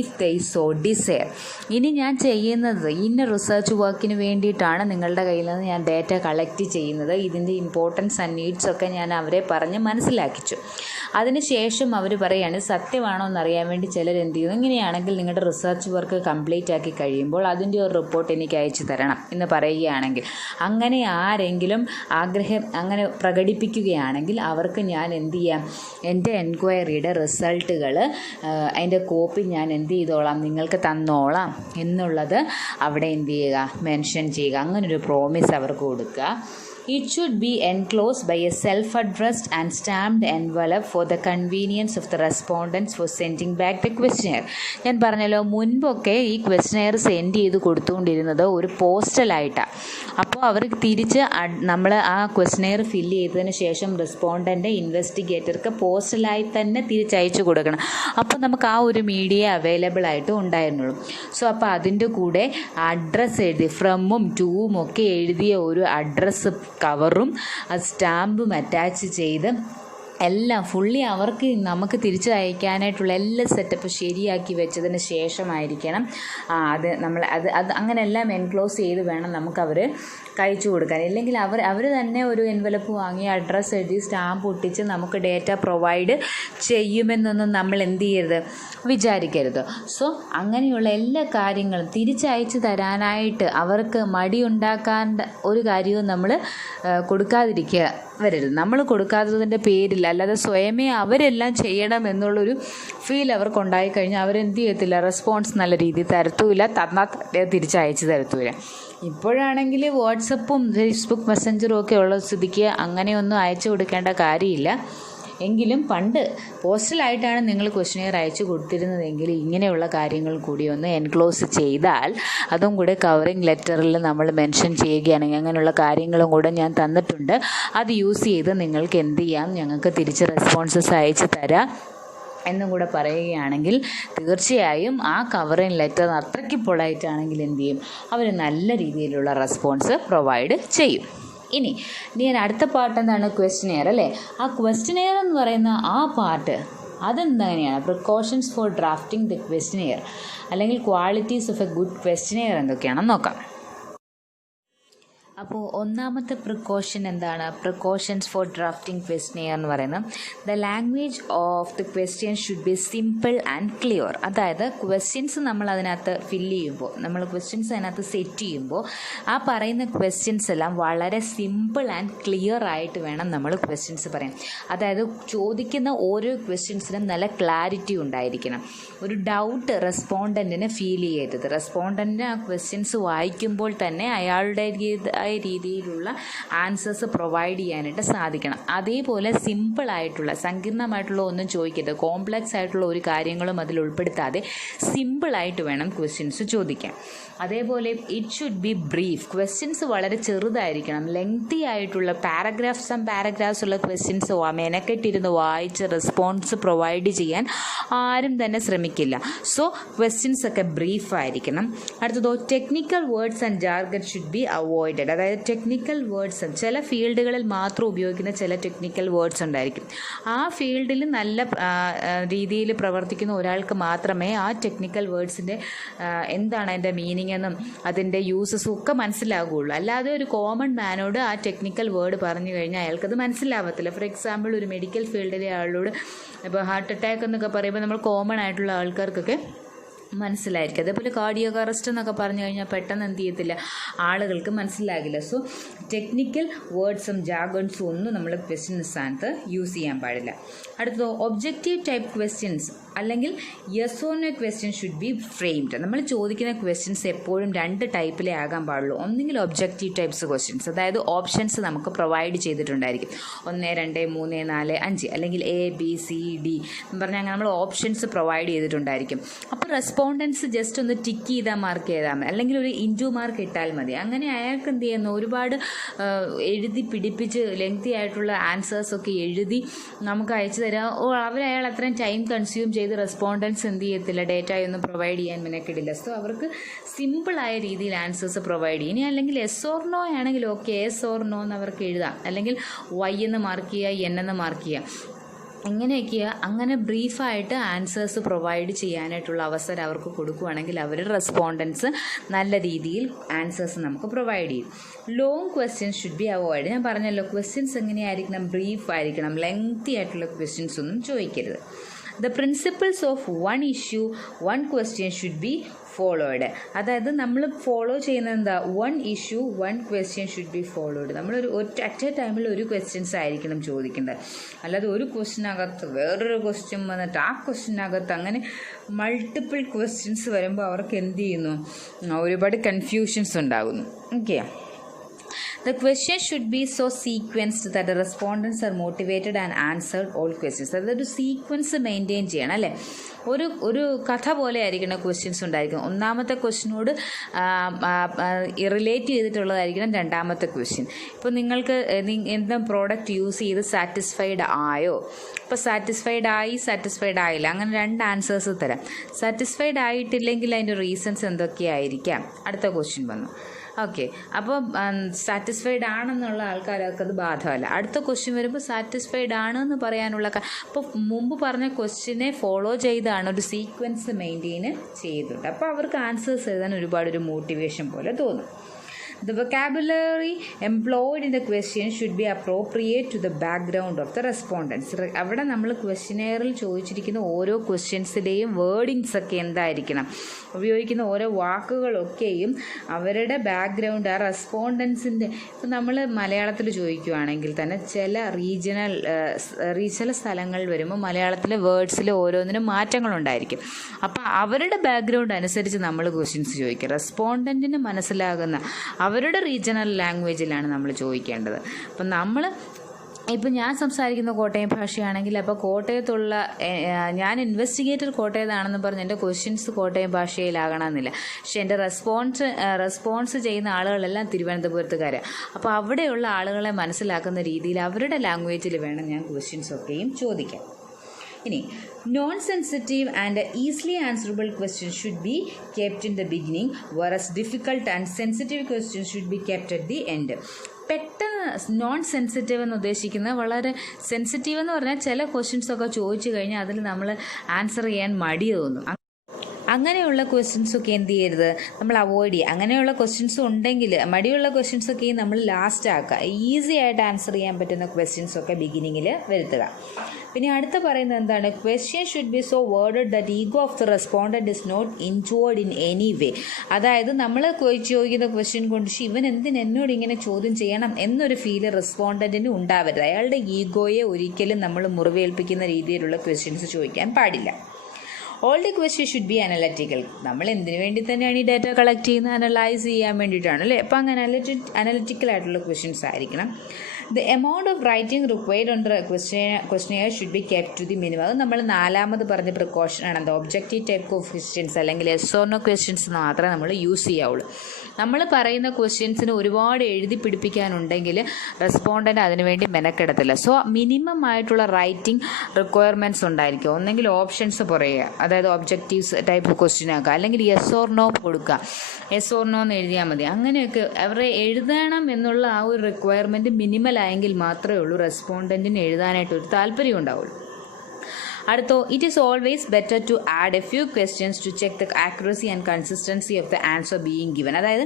if they so desire. ഇനി ഞാൻ ചെയ്യുന്നത് ഇന്ന റിസർച്ച് വർക്കിന് വേണ്ടിയിട്ടാണ് നിങ്ങളുടെ കയ്യിൽ നിന്ന് ഞാൻ ഡേറ്റ കളക്ട് ചെയ്യുന്നത്, ഇതിൻ്റെ ഇമ്പോർട്ടൻസ് ആൻഡ് നീഡ്സ് ഒക്കെ ഞാൻ അവരെ പറഞ്ഞ് മനസ്സിലാക്കിച്ചു. അതിനുശേഷം അവർ പറയുകയാണ് സത്യമാണോ എന്നറിയാൻ വേണ്ടി ചിലർ എന്ത് ചെയ്യുന്നു, ഇങ്ങനെയാണെങ്കിൽ നിങ്ങളുടെ റിസർച്ച് വർക്ക് കംപ്ലീറ്റ് ആക്കി കഴിയുമ്പോൾ അതിൻ്റെ ഒരു റിപ്പോർട്ട് എനിക്ക് അയച്ചു തരണം എന്ന് പറയുകയാണെങ്കിൽ, അങ്ങനെ ആരെങ്കിലും അങ്ങനെ പ്രകടിപ്പിക്കുകയാണെങ്കിൽ അവർക്ക് ഞാൻ എന്ത് ചെയ്യാം, എൻ്റെ എൻക്വയറിയുടെ റിസൾട്ടുകൾ അതിൻ്റെ കോപ്പി ഞാൻ എന്ത് ചെയ്തോളാം, നിങ്ങൾക്ക് തന്നോളാം എന്നുള്ളത് അവിടെ എന്ത് ചെയ്യുക, മെൻഷൻ ചെയ്യുക. അങ്ങനൊരു പ്രോമിസ് അവർക്ക് കൊടുക്കുക. It should be enclosed by a self-addressed and stamped envelope for the convenience of the respondents for sending back the questionnaire. ഞാൻ പറഞ്ഞല്ലോ മുൻപൊക്കെ ഈ ക്വസ്റ്റനെയർ സെൻഡ് ചെയ്ത് കൊടുത്തുകൊണ്ടിരുന്നത് ഒരു പോസ്റ്റലായിട്ടാണ്. അപ്പോൾ അപ്പോൾ അവർക്ക് തിരിച്ച് നമ്മൾ ആ ക്വസ്റ്റനെയർ ഫില്ല് ചെയ്തതിന് ശേഷം റെസ്പോണ്ടൻ്റ് ഇൻവെസ്റ്റിഗേറ്റർക്ക് പോസ്റ്റലായി തന്നെ തിരിച്ചയച്ചു കൊടുക്കണം. അപ്പോൾ നമുക്ക് ആ ഒരു മീഡിയ അവൈലബിൾ ആയിട്ട് ഉണ്ടായിരുന്നുള്ളൂ. സോ അപ്പോൾ അതിൻ്റെ കൂടെ അഡ്രസ്സ് എഴുതി ഫ്രമും ടൂവും ഒക്കെ എഴുതിയ ഒരു അഡ്രസ്സ് കവറും സ്റ്റാമ്പും അറ്റാച്ച് ചെയ്ത് എല്ലാം ഫുള്ളി അവർക്ക് നമുക്ക് തിരിച്ച് അയക്കാനായിട്ടുള്ള എല്ലാ സെറ്റപ്പ് ശരിയാക്കി വെച്ചതിന് ശേഷമായിരിക്കണം അത് അങ്ങനെയെല്ലാം എൻക്ലോസ് ചെയ്ത് വേണം നമുക്കവർ കഴിച്ചു കൊടുക്കാൻ. ഇല്ലെങ്കിൽ അവർ തന്നെ ഒരു എൻവലപ്പ് വാങ്ങി അഡ്രസ്സ് എഴുതി സ്റ്റാമ്പ് ഒട്ടിച്ച് നമുക്ക് ഡേറ്റ പ്രൊവൈഡ് ചെയ്യുമെന്നൊന്നും നമ്മൾ എന്ത് ചെയ്യരുത്, വിചാരിക്കരുത്. സോ അങ്ങനെയുള്ള എല്ലാ കാര്യങ്ങളും തിരിച്ചയച്ചു തരാനായിട്ട് അവർക്ക് മടിയുണ്ടാക്കാൻ ഒരു കാര്യവും നമ്മൾ കൊടുക്കാതിരിക്കുക വരരുത്. നമ്മൾ കൊടുക്കാത്തതിൻ്റെ പേരിൽ അല്ലാതെ സ്വയമേ അവരെല്ലാം ചെയ്യണം എന്നുള്ളൊരു ഫീൽ അവർക്കുണ്ടായി കഴിഞ്ഞാൽ അവരെന്ത് ചെയ്യത്തില്ല, റെസ്പോൺസ് നല്ല രീതിയിൽ തരത്തുമില്ല, തന്നാൽ തിരിച്ചയച്ചു തരത്തുമില്ല. ഇപ്പോഴാണെങ്കിൽ വാട്സപ്പും ഫേസ്ബുക്ക് മെസ്സഞ്ചറും ഒക്കെ ഉള്ള സ്ഥിതിക്ക് അങ്ങനെയൊന്നും അയച്ചു കൊടുക്കേണ്ട കാര്യമില്ല. എങ്കിലും പണ്ട് പോസ്റ്റലായിട്ടാണ് നിങ്ങൾ ക്വസ്റ്റനെയർ അയച്ചു കൊടുത്തിരുന്നതെങ്കിൽ ഇങ്ങനെയുള്ള കാര്യങ്ങൾ കൂടി ഒന്ന് എൻക്ലോസ് ചെയ്താൽ, അതും കൂടെ കവറിങ് ലെറ്ററിൽ നമ്മൾ മെൻഷൻ ചെയ്യുകയാണെങ്കിൽ അങ്ങനെയുള്ള കാര്യങ്ങളും കൂടെ ഞാൻ തന്നിട്ടുണ്ട്, അത് യൂസ് ചെയ്ത് നിങ്ങൾക്ക് എന്ത് ചെയ്യാം, ഞങ്ങൾക്ക് തിരിച്ച് റെസ്പോൺസസ് അയച്ചു തരാം എന്നും കൂടെ പറയുകയാണെങ്കിൽ തീർച്ചയായും ആ കവറിങ് ലെറ്റർ അത്രയ്ക്ക് പൊളൈറ്റാണെങ്കിൽ എന്ത് ചെയ്യും, അവർ നല്ല രീതിയിലുള്ള റെസ്പോൺസ് പ്രൊവൈഡ് ചെയ്യും. ഇനി അടുത്ത പാർട്ട് എന്താണ്, ക്വസ്റ്റനെയർ അല്ലേ. ആ ക്വസ്റ്റനെയർ എന്ന് പറയുന്ന ആ പാർട്ട് അതെന്താണെയാണ് precautions for drafting the questionnaire അല്ലെങ്കിൽ qualities of a good questionnaire എന്തൊക്കെയാണെന്ന് നോക്കാം. അപ്പോൾ ഒന്നാമത്തെ പ്രിക്കോഷൻ എന്താണ്, പ്രിക്കോഷൻസ് ഫോർ ഡ്രാഫ്റ്റിംഗ് ക്വസ്റ്റനെയർ എന്ന് പറയുന്നത് the language of the question should B simple and clear. അതായത് ക്വസ്റ്റ്യൻസ് നമ്മൾ അതിനകത്ത് ഫില്ല് ചെയ്യുമ്പോൾ, നമ്മൾ ക്വസ്റ്റ്യൻസ് അതിനകത്ത് സെറ്റ് ചെയ്യുമ്പോൾ ആ പറയുന്ന ക്വസ്റ്റ്യൻസ് എല്ലാം വളരെ സിമ്പിൾ ആൻഡ് ക്ലിയർ ആയിട്ട് വേണം നമ്മൾ ക്വസ്റ്റ്യൻസ് പറയാൻ. അതായത് ചോദിക്കുന്ന ഓരോ ക്വസ്റ്റ്യൻസിനും നല്ല ക്ലാരിറ്റി ഉണ്ടായിരിക്കണം. ഒരു ഡൗട്ട് റെസ്പോണ്ടൻറ്റിന് ഫീൽ ചെയ്യരുത്. റെസ്പോണ്ടൻറ്റിന് ആ ക്വസ്റ്റ്യൻസ് വായിക്കുമ്പോൾ തന്നെ അയാളുടെ രീതിയിലുള്ള ആൻസേഴ്സ് പ്രൊവൈഡ് ചെയ്യാനായിട്ട് സാധിക്കണം. അതേപോലെ സിമ്പിളായിട്ടുള്ള സങ്കീർണമായിട്ടുള്ള ഒന്നും ചോദിക്കരുത്. കോംപ്ലക്സ് ആയിട്ടുള്ള ഒരു കാര്യങ്ങളും അതിൽ ഉൾപ്പെടുത്താതെ സിമ്പിളായിട്ട് വേണം ക്വസ്റ്റ്യൻസ് ചോദിക്കാൻ. അതേപോലെ it should B brief. Questions വളരെ ചെറുതായിരിക്കണം. ലെങ്തി ആയിട്ടുള്ള പാരഗ്രാഫ്സ് ഉള്ള ക്വസ്റ്റ്യൻസ് മെനക്കെട്ടിരുന്ന് വായിച്ച് റെസ്പോൺസ് പ്രൊവൈഡ് ചെയ്യാൻ ആരും തന്നെ ശ്രമിക്കില്ല. സോ ക്വസ്റ്റ്യൻസ് ഒക്കെ ബ്രീഫ് ആയിരിക്കണം. അടുത്തതോ technical words and jargon should be avoided. അതായത് ടെക്നിക്കൽ വേർഡ്സ് ചില ഫീൽഡുകളിൽ മാത്രം ഉപയോഗിക്കുന്ന ചില ടെക്നിക്കൽ വേർഡ്സ് ഉണ്ടായിരിക്കും. ആ ഫീൽഡിൽ നല്ല രീതിയിൽ പ്രവർത്തിക്കുന്ന ഒരാൾക്ക് മാത്രമേ ആ ടെക്നിക്കൽ വേർഡ്സിൻ്റെ എന്താണ് അതിൻ്റെ മീനിങ് എന്നും അതിൻ്റെ യൂസസും ഒക്കെ മനസ്സിലാകുകയുള്ളൂ. അല്ലാതെ ഒരു കോമൺ മാനോട് ആ ടെക്നിക്കൽ വേർഡ് പറഞ്ഞു കഴിഞ്ഞാൽ അയാൾക്കത് മനസ്സിലാവത്തില്ല. ഫോർ എക്സാമ്പിൾ ഒരു മെഡിക്കൽ ഫീൽഡിലെ ആളോട് ഇപ്പോൾ ഹാർട്ട് അറ്റാക്ക് എന്നൊക്കെ പറയുമ്പോൾ നമ്മൾ കോമൺ ആയിട്ടുള്ള ആൾക്കാർക്കൊക്കെ മനസ്സിലായിരിക്കും. അതേപോലെ കാർഡിയാക് അറസ്റ്റ് എന്നൊക്കെ പറഞ്ഞു കഴിഞ്ഞാൽ പെട്ടെന്ന് എന്ത് ചെയ്യത്തില്ല, ആളുകൾക്ക് മനസ്സിലാകില്ല. സോ ടെക്നിക്കൽ വേർഡ്സും ജാർഗൺസും ഒന്നും നമ്മൾ ക്വസ്റ്റ്യൻ സ്ഥാനത്ത് യൂസ് ചെയ്യാൻ പാടില്ല. അടുത്തത് ഒബ്ജക്റ്റീവ് ടൈപ്പ് ക്വസ്റ്റ്യൻസ് അല്ലെങ്കിൽ yes or no question should be framed. നമ്മൾ ചോദിക്കുന്ന ക്വസ്റ്റ്യൻസ് എപ്പോഴും രണ്ട് ടൈപ്പിലേ ആകാൻ പാടുള്ളൂ. ഒന്നുകിൽ ഒബ്ജക്റ്റീവ് ടൈപ്സ് ക്വസ്റ്റ്യൻസ്, അതായത് ഓപ്ഷൻസ് നമുക്ക് പ്രൊവൈഡ് ചെയ്തിട്ടുണ്ടായിരിക്കും. 1, 2, 3, 4, 5 അല്ലെങ്കിൽ ABCD എന്ന് പറഞ്ഞാൽ അങ്ങനെ നമ്മൾ ഓപ്ഷൻസ് പ്രൊവൈഡ് ചെയ്തിട്ടുണ്ടായിരിക്കും. അപ്പോൾ റെസ്പോണ്ടൻസ് ജസ്റ്റ് ഒന്ന് ടിക്ക് ചെയ്താൽ മാർക്ക് ചെയ്താൽ മതി, അല്ലെങ്കിൽ ഒരു ഇൻറ്റു മാർക്ക് ഇട്ടാൽ മതി. അങ്ങനെ അയാൾക്ക് എന്ത് ചെയ്യുന്നു, ഒരുപാട് എഴുതി പിടിപ്പിച്ച് ലെങ്തി ആയിട്ടുള്ള ആൻസേഴ്സൊക്കെ എഴുതി നമുക്ക് അയച്ചു തരാം. അയാൾ അത്രയും ടൈം കൺസ്യൂം ചെയ്ത് റെസ്പോണ്ടൻസ് എന്ത് ചെയ്യത്തില്ല, ഡേറ്റയൊന്നും പ്രൊവൈഡ് ചെയ്യാൻ മെനക്കെടില്ല. സോ അവർക്ക് സിമ്പിളായ രീതിയിൽ ആൻസേഴ്സ് പ്രൊവൈഡ് ചെയ്യും. ഇനി അല്ലെങ്കിൽ എസ് ഓർ നോ ആണെങ്കിൽ ഓക്കെ, എസ് ഓർ നോ എന്ന് അവർക്ക് എഴുതാം, അല്ലെങ്കിൽ Y എന്ന് മാർക്ക് ചെയ്യുക, N എന്ന് മാർക്ക് ചെയ്യുക. എങ്ങനെയൊക്കെയാണ് അങ്ങനെ ബ്രീഫായിട്ട് ആൻസേഴ്സ് പ്രൊവൈഡ് ചെയ്യാനായിട്ടുള്ള അവസരം അവർക്ക് കൊടുക്കുകയാണെങ്കിൽ അവർ റെസ്പോണ്ടൻസ് നല്ല രീതിയിൽ ആൻസേഴ്സ് നമുക്ക് പ്രൊവൈഡ് ചെയ്യും. Long questions should B avoid. ഞാൻ പറഞ്ഞല്ലോ, ക്വസ്റ്റ്യൻസ് എങ്ങനെയായിരിക്കണം, ബ്രീഫ് ആയിരിക്കണം. ലെങ്തി ആയിട്ടുള്ള ക്വസ്റ്റ്യൻസ് ഒന്നും ചോദിക്കരുത്. The principles of one issue, one question should be followed. അതായത് നമ്മൾ ഫോളോ ചെയ്യുന്നത് എന്താ, 1 issue 1 question should be followed. നമ്മളൊരു അറ്റ് എ ടൈമിൽ ഒരു ക്വസ്റ്റ്യൻസ് ആയിരിക്കണം ചോദിക്കേണ്ടത്. അല്ലാതെ ഒരു ക്വസ്റ്റ്യനകത്ത് വേറൊരു ക്വസ്റ്റ്യൻ വന്നിട്ട് ആ ക്വസ്റ്റ്യനകത്ത് അങ്ങനെ മൾട്ടിപ്പിൾ ക്വസ്റ്റ്യൻസ് വരുമ്പോൾ അവർക്ക് എന്ത് ചെയ്യുന്നു, ഒരുപാട് കൺഫ്യൂഷൻസ് ഉണ്ടാകുന്നു. Okay. The question should be so sequenced that the respondents are motivated and answered all questions. അതൊരു സീക്വൻസ് മെയിൻറ്റെയിൻ ചെയ്യണം അല്ലേ. ഒരു കഥ പോലെ ആയിരിക്കണം ക്വസ്റ്റ്യൻസ് ഉണ്ടായിരിക്കും. ഒന്നാമത്തെ ക്വസ്റ്റ്യനോട് റിലേറ്റ് ചെയ്തിട്ടുള്ളതായിരിക്കണം രണ്ടാമത്തെ ക്വസ്റ്റ്യൻ. ഇപ്പോൾ നിങ്ങൾക്ക് എന്താ പ്രോഡക്റ്റ് യൂസ് ചെയ്ത് സാറ്റിസ്ഫൈഡ് ആയോ? ഇപ്പോൾ സാറ്റിസ്ഫൈഡ് ആയില്ല, അങ്ങനെ രണ്ട് ആൻസേഴ്സ് തരാം. സാറ്റിസ്ഫൈഡ് ആയിട്ടില്ലെങ്കിൽ അതിൻ്റെ റീസൺസ് എന്തൊക്കെയായിരിക്കാം? അടുത്ത ക്വസ്റ്റ്യൻ വന്നു. ഓക്കെ, അപ്പോൾ സാറ്റിസ്ഫൈഡ് ആണെന്നുള്ള ആൾക്കാർക്ക് അത് ബാധകമല്ല. അടുത്ത ക്വസ്റ്റ്യൻ വരുമ്പോൾ സാറ്റിസ്ഫൈഡ് ആണെന്ന് പറയാനുള്ള അപ്പോൾ മുമ്പ് പറഞ്ഞ ക്വസ്റ്റ്യനെ ഫോളോ ചെയ്താണ് ഒരു സീക്വൻസ് മെയിൻറ്റെയിൻ ചെയ്തിട്ടുണ്ട്. അപ്പോൾ അവർക്ക് ആൻസേഴ്സ് എഴുതാൻ ഒരു മോട്ടിവേഷൻ പോലെ തോന്നും. The vocabulary employed in the question should be appropriate to the background of the respondents. അവിടെ നമ്മൾ ക്വസ്റ്റ്യനെയറിൽ ചോദിച്ചിരിക്കുന്ന ഓരോ ക്വസ്റ്റ്യൻസിലെയും വേർഡിങ്സ് ഒക്കെ എന്തായിരിക്കണം, ഉപയോഗിക്കുന്ന ഓരോ വാക്കുകളൊക്കെയും അവരുടെ ബാക്ക്ഗ്രൗണ്ട്, ആ റെസ്പോണ്ടൻസിൻ്റെ. ഇപ്പം നമ്മൾ മലയാളത്തിൽ ചോദിക്കുകയാണെങ്കിൽ തന്നെ ചില ചില സ്ഥലങ്ങൾ വരുമ്പോൾ മലയാളത്തിലെ വേർഡ്സിൽ ഓരോന്നിനും മാറ്റങ്ങളുണ്ടായിരിക്കും. അപ്പം അവരുടെ ബാക്ക്ഗ്രൗണ്ട് അനുസരിച്ച് നമ്മൾ ക്വസ്റ്റ്യൻസ് ചോദിക്കുക. റെസ്പോണ്ടൻറ്റിന് മനസ്സിലാകുന്ന അവരുടെ റീജിയണൽ ലാംഗ്വേജിലാണ് നമ്മൾ ചോദിക്കേണ്ടത്. അപ്പം ഇപ്പം ഞാൻ സംസാരിക്കുന്ന കോട്ടയം ഭാഷയാണെങ്കിൽ അപ്പോൾ കോട്ടയത്തുള്ള ഞാൻ ഇൻവെസ്റ്റിഗേറ്റർ കോട്ടയത്താണെന്ന് പറഞ്ഞ് എൻ്റെ ക്വസ്റ്റ്യൻസ് കോട്ടയം ഭാഷയിലാകണമെന്നില്ല. പക്ഷേ എൻ്റെ റെസ്പോൺസ് ചെയ്യുന്ന ആളുകളെല്ലാം തിരുവനന്തപുരത്തുകാരാണ്. അപ്പോൾ അവിടെയുള്ള ആളുകളെ മനസ്സിലാക്കുന്ന രീതിയിൽ അവരുടെ ലാംഗ്വേജിൽ വേണം ഞാൻ ക്വസ്റ്റ്യൻസൊക്കെയും ചോദിക്കാൻ. ഇനി non-sensitive and easily answerable questions should be kept in the beginning, whereas difficult and sensitive questions should be kept at the end. പെട്ടെന്ന് നോൺ സെൻസിറ്റീവ് എന്ന് ഉദ്ദേശിക്കുന്നത് വളരെ സെൻസിറ്റീവ് എന്ന് പറഞ്ഞാൽ ചില ക്വസ്റ്റ്യൻസൊക്കെ ചോദിച്ചു കഴിഞ്ഞാൽ അതിൽ നമ്മൾ ആൻസർ ചെയ്യാൻ മടി തോന്നും. അങ്ങനെയുള്ള ക്വസ്റ്റ്യൻസൊക്കെ എന്ത് ചെയ്യരുത്, നമ്മൾ അവോയ്ഡ് ചെയ്യുക. അങ്ങനെയുള്ള ക്വസ്റ്റ്യൻസ് ഉണ്ടെങ്കിൽ മടിയുള്ള ക്വസ്റ്റ്യൻസൊക്കെ നമ്മൾ ലാസ്റ്റ് ആക്കുക. ഈസി ആയിട്ട് ആൻസർ ചെയ്യാൻ പറ്റുന്ന ക്വസ്റ്റ്യൻസൊക്കെ ബിഗിനിങ്ങിൽ വരുത്തുക. പിന്നെ അടുത്ത് പറയുന്നത് എന്താണ്, question should be so worded that ego of the respondent is not injured in any way. അതായത് നമ്മൾ ചോദിക്കുന്ന ക്വസ്റ്റ്യൻ കൊണ്ട് ഇവൻ എന്നോട് ഇങ്ങനെ ചോദ്യം ചെയ്യണം എന്നൊരു ഫീല് റെസ്പോണ്ടൻറ്റിന് ഉണ്ടാവരുത്. അയാളുടെ ഈഗോയെ ഒരിക്കലും നമ്മൾ മുറിവേൽപ്പിക്കുന്ന രീതിയിലുള്ള ക്വസ്റ്റ്യൻസ് ചോദിക്കാൻ പാടില്ല. All the question should B analytical. നമ്മൾ എന്തിനു വേണ്ടി തന്നെയാണ് ഈ ഡാറ്റ കളക്ട് ചെയ്യുന്നത്, അനലൈസ് ചെയ്യാൻ വേണ്ടിയിട്ടാണ് അല്ലേ. അപ്പോൾ അങ്ങനെ അനലറ്റിക്കൽ ആയിട്ടുള്ള ക്വസ്റ്റ്യൻസ് ആയിരിക്കണം. The amount of writing required on the questionnaire should be kept to the minimum. അത് നമ്മൾ നാലാമത് പറഞ്ഞ പ്രിക്കോഷനാണ്. എന്താ, ഒബ്ജക്റ്റീവ് ടൈപ്പ് ഓഫ് ക്വസ്റ്റ്യൻസ് അല്ലെങ്കിൽ എസ് ഓർ നോ ക്വസ്റ്റ്യൻസ് മാത്രമേ നമ്മൾ യൂസ് ചെയ്യാവുള്ളൂ. നമ്മൾ പറയുന്ന ക്വസ്റ്റ്യൻസിന് ഒരുപാട് എഴുതി പിടിപ്പിക്കാനുണ്ടെങ്കിൽ റെസ്പോണ്ടൻ്റ് അതിനുവേണ്ടി മെനക്കെടത്തില്ല. സോ മിനിമം ആയിട്ടുള്ള റൈറ്റിംഗ് റിക്വയർമെൻറ്റ്സ് ഉണ്ടായിരിക്കും. ഒന്നെങ്കിൽ ഓപ്ഷൻസ് പറയുക, അതായത് ഒബ്ജക്റ്റീവ്സ് ടൈപ്പ് ക്വസ്റ്റ്യൻ ആക്കുക, അല്ലെങ്കിൽ യെസ് ഓർ നോ കൊടുക്കുക. യെസ് ഓർ നോ എന്ന് എഴുതിയാൽ മതി. അങ്ങനെയൊക്കെ അവരെ എഴുതണം എന്നുള്ള ആ ഒരു റിക്വയർമെൻറ്റ് മിനിമൽ ആയെങ്കിൽ മാത്രമേ ഉള്ളൂ റെസ്പോണ്ടൻറ്റിന് എഴുതാനായിട്ടൊരു താല്പര്യം ഉണ്ടാവുള്ളൂ. അടുത്തോ, it is always better to add a few questions to check the accuracy and consistency of the answer being given. അതായത്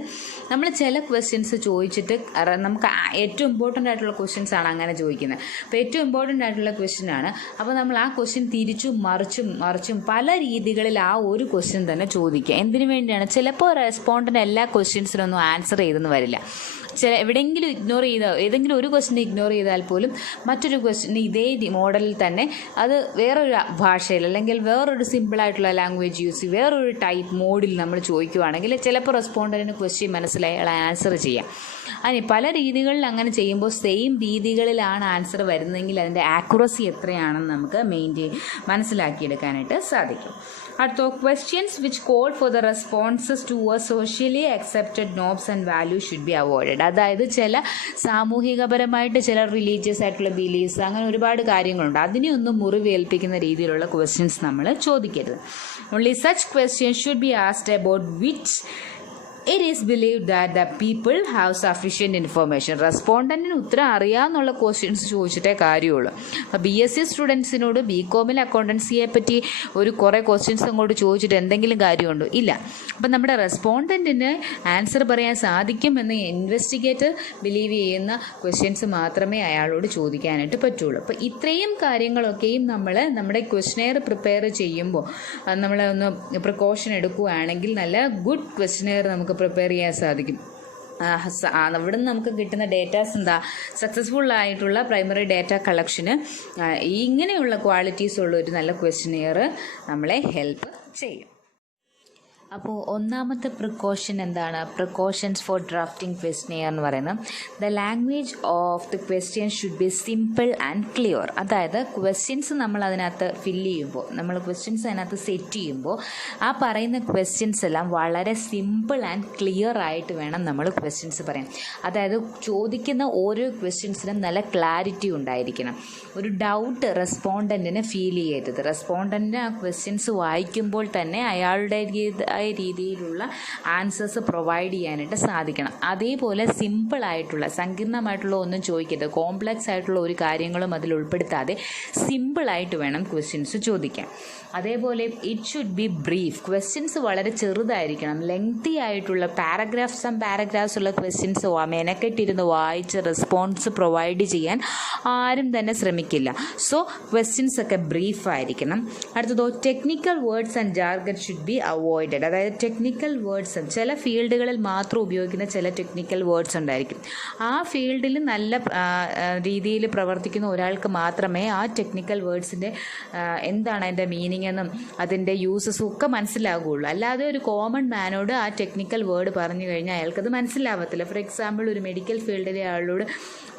നമ്മൾ ചില ക്വസ്റ്റ്യൻസ് ചോദിച്ചിട്ട് നമുക്ക് ഏറ്റവും ഇമ്പോർട്ടൻ്റ് ആയിട്ടുള്ള ക്വസ്റ്റ്യൻസ് ആണ് അങ്ങനെ ചോദിക്കുന്നത്. അപ്പോൾ ഏറ്റവും ഇമ്പോർട്ടൻ്റ് ആയിട്ടുള്ള ക്വസ്റ്റ്യൻ ആണ്. അപ്പോൾ നമ്മൾ ആ ക്വസ്റ്റ്യൻ തിരിച്ചും മറിച്ചും പല രീതികളിൽ ആ ഒരു ക്വസ്റ്റ്യൻ തന്നെ ചോദിക്കുക. എന്തിനു വേണ്ടിയാണ്? ചിലപ്പോൾ റെസ്പോണ്ടൻ്റ് എല്ലാ ക്വസ്റ്റ്യൻസിനൊന്നും ആൻസർ ചെയ്തെന്ന് വരില്ല. എവിടെയെങ്കിലും ഏതെങ്കിലും ഒരു ക്വസ്റ്റ്യൻ ഇഗ്നോർ ചെയ്താൽ പോലും മറ്റൊരു ക്വസ്റ്റ്യൻ ഇതേ മോഡലിൽ തന്നെ അത് വേറൊരു ഭാഷയിൽ അല്ലെങ്കിൽ വേറൊരു സിമ്പിളായിട്ടുള്ള ലാംഗ്വേജ് യൂസ് ചെയ്ത് വേറൊരു ടൈപ്പ് മോഡിൽ നമ്മൾ ചോദിക്കുകയാണെങ്കിൽ ചിലപ്പോൾ റെസ്പോണ്ടൻറ്റിന് ക്വസ്റ്റ്യൻ മനസ്സിലായി അയാൾ ആൻസർ ചെയ്യാം. അതിന് പല രീതികളിൽ അങ്ങനെ ചെയ്യുമ്പോൾ സെയിം രീതികളിലാണ് ആൻസർ വരുന്നതെങ്കിൽ അതിൻ്റെ ആക്യുറസി എത്രയാണെന്ന് നമുക്ക് മനസ്സിലാക്കിയെടുക്കാനായിട്ട് സാധിക്കും. അടുത്ത, questions which call for the responses to a socially accepted norms and values should be avoided. അതായത് ചില സാമൂഹികപരമായിട്ട് ചില റിലീജിയസ് ആയിട്ടുള്ള ബിലീഫ്സ് അങ്ങനെ ഒരുപാട് കാര്യങ്ങളുണ്ട്. അതിനെ ഒന്നും മുറിവേൽപ്പിക്കുന്ന രീതിയിലുള്ള ക്വസ്റ്റ്യൻസ് നമ്മൾ ചോദിക്കരുത്. Only such questions should be asked about which it is believed that the people have sufficient information. റെസ്പോണ്ടൻറ്റിന് ഉത്തരം അറിയാമെന്നുള്ള ക്വസ്റ്റ്യൻസ് ചോദിച്ചിട്ടേ കാര്യമുള്ളൂ. അപ്പോൾ BSc സ്റ്റുഡൻസിനോട് BComൽ അക്കൗണ്ടൻസിയെ പറ്റി കുറേ ക്വസ്റ്റ്യൻസ് അങ്ങോട്ട് ചോദിച്ചിട്ട് എന്തെങ്കിലും കാര്യമുണ്ടോ? ഇല്ല. അപ്പം നമ്മുടെ റെസ്പോണ്ടൻറ്റിന് ആൻസർ പറയാൻ സാധിക്കുമെന്ന് ഇൻവെസ്റ്റിഗേറ്റർ ബിലീവ് ചെയ്യുന്ന ക്വസ്റ്റ്യൻസ് മാത്രമേ അയാളോട് ചോദിക്കാനായിട്ട് പറ്റുള്ളൂ. അപ്പോൾ ഇത്രയും കാര്യങ്ങളൊക്കെയും നമ്മൾ നമ്മുടെ ക്വസ്റ്റ്യനെയർ പ്രിപ്പയർ ചെയ്യുമ്പോൾ നമ്മൾ ഒന്ന് പ്രിക്കോഷൻ എടുക്കുകയാണെങ്കിൽ നല്ല ഗുഡ് ക്വസ്റ്റ്യനെയർ നമുക്ക് പ്രിപ്പയർ ചെയ്യാൻ സാധിക്കും. അവിടെ നിന്ന് നമുക്ക് കിട്ടുന്ന ഡേറ്റാസ് എന്താ, സക്സസ്ഫുൾ ആയിട്ടുള്ള പ്രൈമറി ഡേറ്റ കളക്ഷന് ഇങ്ങനെയുള്ള ക്വാളിറ്റീസ് ഉള്ള ഒരു നല്ല ക്വസ്റ്റ്യനെയർ നമ്മളെ ഹെൽപ്പ് ചെയ്യും. അപ്പോൾ ഒന്നാമത്തെ പ്രിക്കോഷൻ എന്താണ്? പ്രിക്കോഷൻസ് ഫോർ ഡ്രാഫ്റ്റിംഗ് ക്വസ്റ്റ്യനെയർ എന്ന് പറയുന്നത് the language of the question should B simple and clear. അതായത് ക്വസ്റ്റ്യൻസ് നമ്മൾ അതിനകത്ത് ഫില്ല് ചെയ്യുമ്പോൾ, നമ്മൾ ക്വസ്റ്റ്യൻസ് അതിനകത്ത് സെറ്റ് ചെയ്യുമ്പോൾ ആ പറയുന്ന ക്വസ്റ്റ്യൻസ് എല്ലാം വളരെ സിമ്പിൾ ആൻഡ് ക്ലിയർ ആയിട്ട് വേണം നമ്മൾ ക്വസ്റ്റ്യൻസ് പറയാൻ. അതായത് ചോദിക്കുന്ന ഓരോ ക്വസ്റ്റ്യൻസിനും നല്ല ക്ലാരിറ്റി ഉണ്ടായിരിക്കണം. ഒരു ഡൗട്ട് റെസ്പോണ്ടൻറ്റിന് ഫീൽ ചെയ്യരുത്. റെസ്പോണ്ടൻറ്റിന് ആ ക്വസ്റ്റ്യൻസ് വായിക്കുമ്പോൾ തന്നെ അയാളുടെ രീതിയിലുള്ള ആൻസേഴ്സ് പ്രൊവൈഡ് ചെയ്യാനായിട്ട് സാധിക്കണം. അതേപോലെ സിമ്പിളായിട്ടുള്ള, സങ്കീർണമായിട്ടുള്ള ഒന്നും ചോദിക്കരുത്. കോംപ്ലക്സ് ആയിട്ടുള്ള ഒരു കാര്യങ്ങളും അതിൽ ഉൾപ്പെടുത്താതെ സിമ്പിളായിട്ട് വേണം ക്വസ്റ്റ്യൻസ് ചോദിക്കാൻ. അതേപോലെ it should B brief. Questions വളരെ ചെറുതായിരിക്കണം. ലെങ്തി ആയിട്ടുള്ള പാരഗ്രാഫ്സ് ഉള്ള ക്വസ്റ്റ്യൻസ് മെനക്കെട്ടിരുന്ന് വായിച്ച് റെസ്പോൺസ് പ്രൊവൈഡ് ചെയ്യാൻ ആരും തന്നെ ശ്രമിക്കില്ല. സോ ക്വസ്റ്റ്യൻസ് ഒക്കെ ബ്രീഫ് ആയിരിക്കണം. അടുത്തതോ technical words and jargon should be avoided. അതായത് ടെക്നിക്കൽ വേർഡ്സ് ചില ഫീൽഡുകളിൽ മാത്രം ഉപയോഗിക്കുന്ന ചില ടെക്നിക്കൽ വേർഡ്സ് ഉണ്ടായിരിക്കും. ആ ഫീൽഡിൽ നല്ല രീതിയിൽ പ്രവർത്തിക്കുന്ന ഒരാൾക്ക് മാത്രമേ ആ ടെക്നിക്കൽ വേർഡ്സിൻ്റെ എന്താണ് അതിൻ്റെ മീനിങ് എന്നും അതിൻ്റെ യൂസസും ഒക്കെ മനസ്സിലാകുകയുള്ളൂ. അല്ലാതെ ഒരു കോമൺ മാനോട് ആ ടെക്നിക്കൽ വേർഡ് പറഞ്ഞു കഴിഞ്ഞാൽ അയാൾക്കത് മനസ്സിലാവത്തില്ല. ഫോർ എക്സാമ്പിൾ ഒരു മെഡിക്കൽ ഫീൽഡിലെ ആളോട്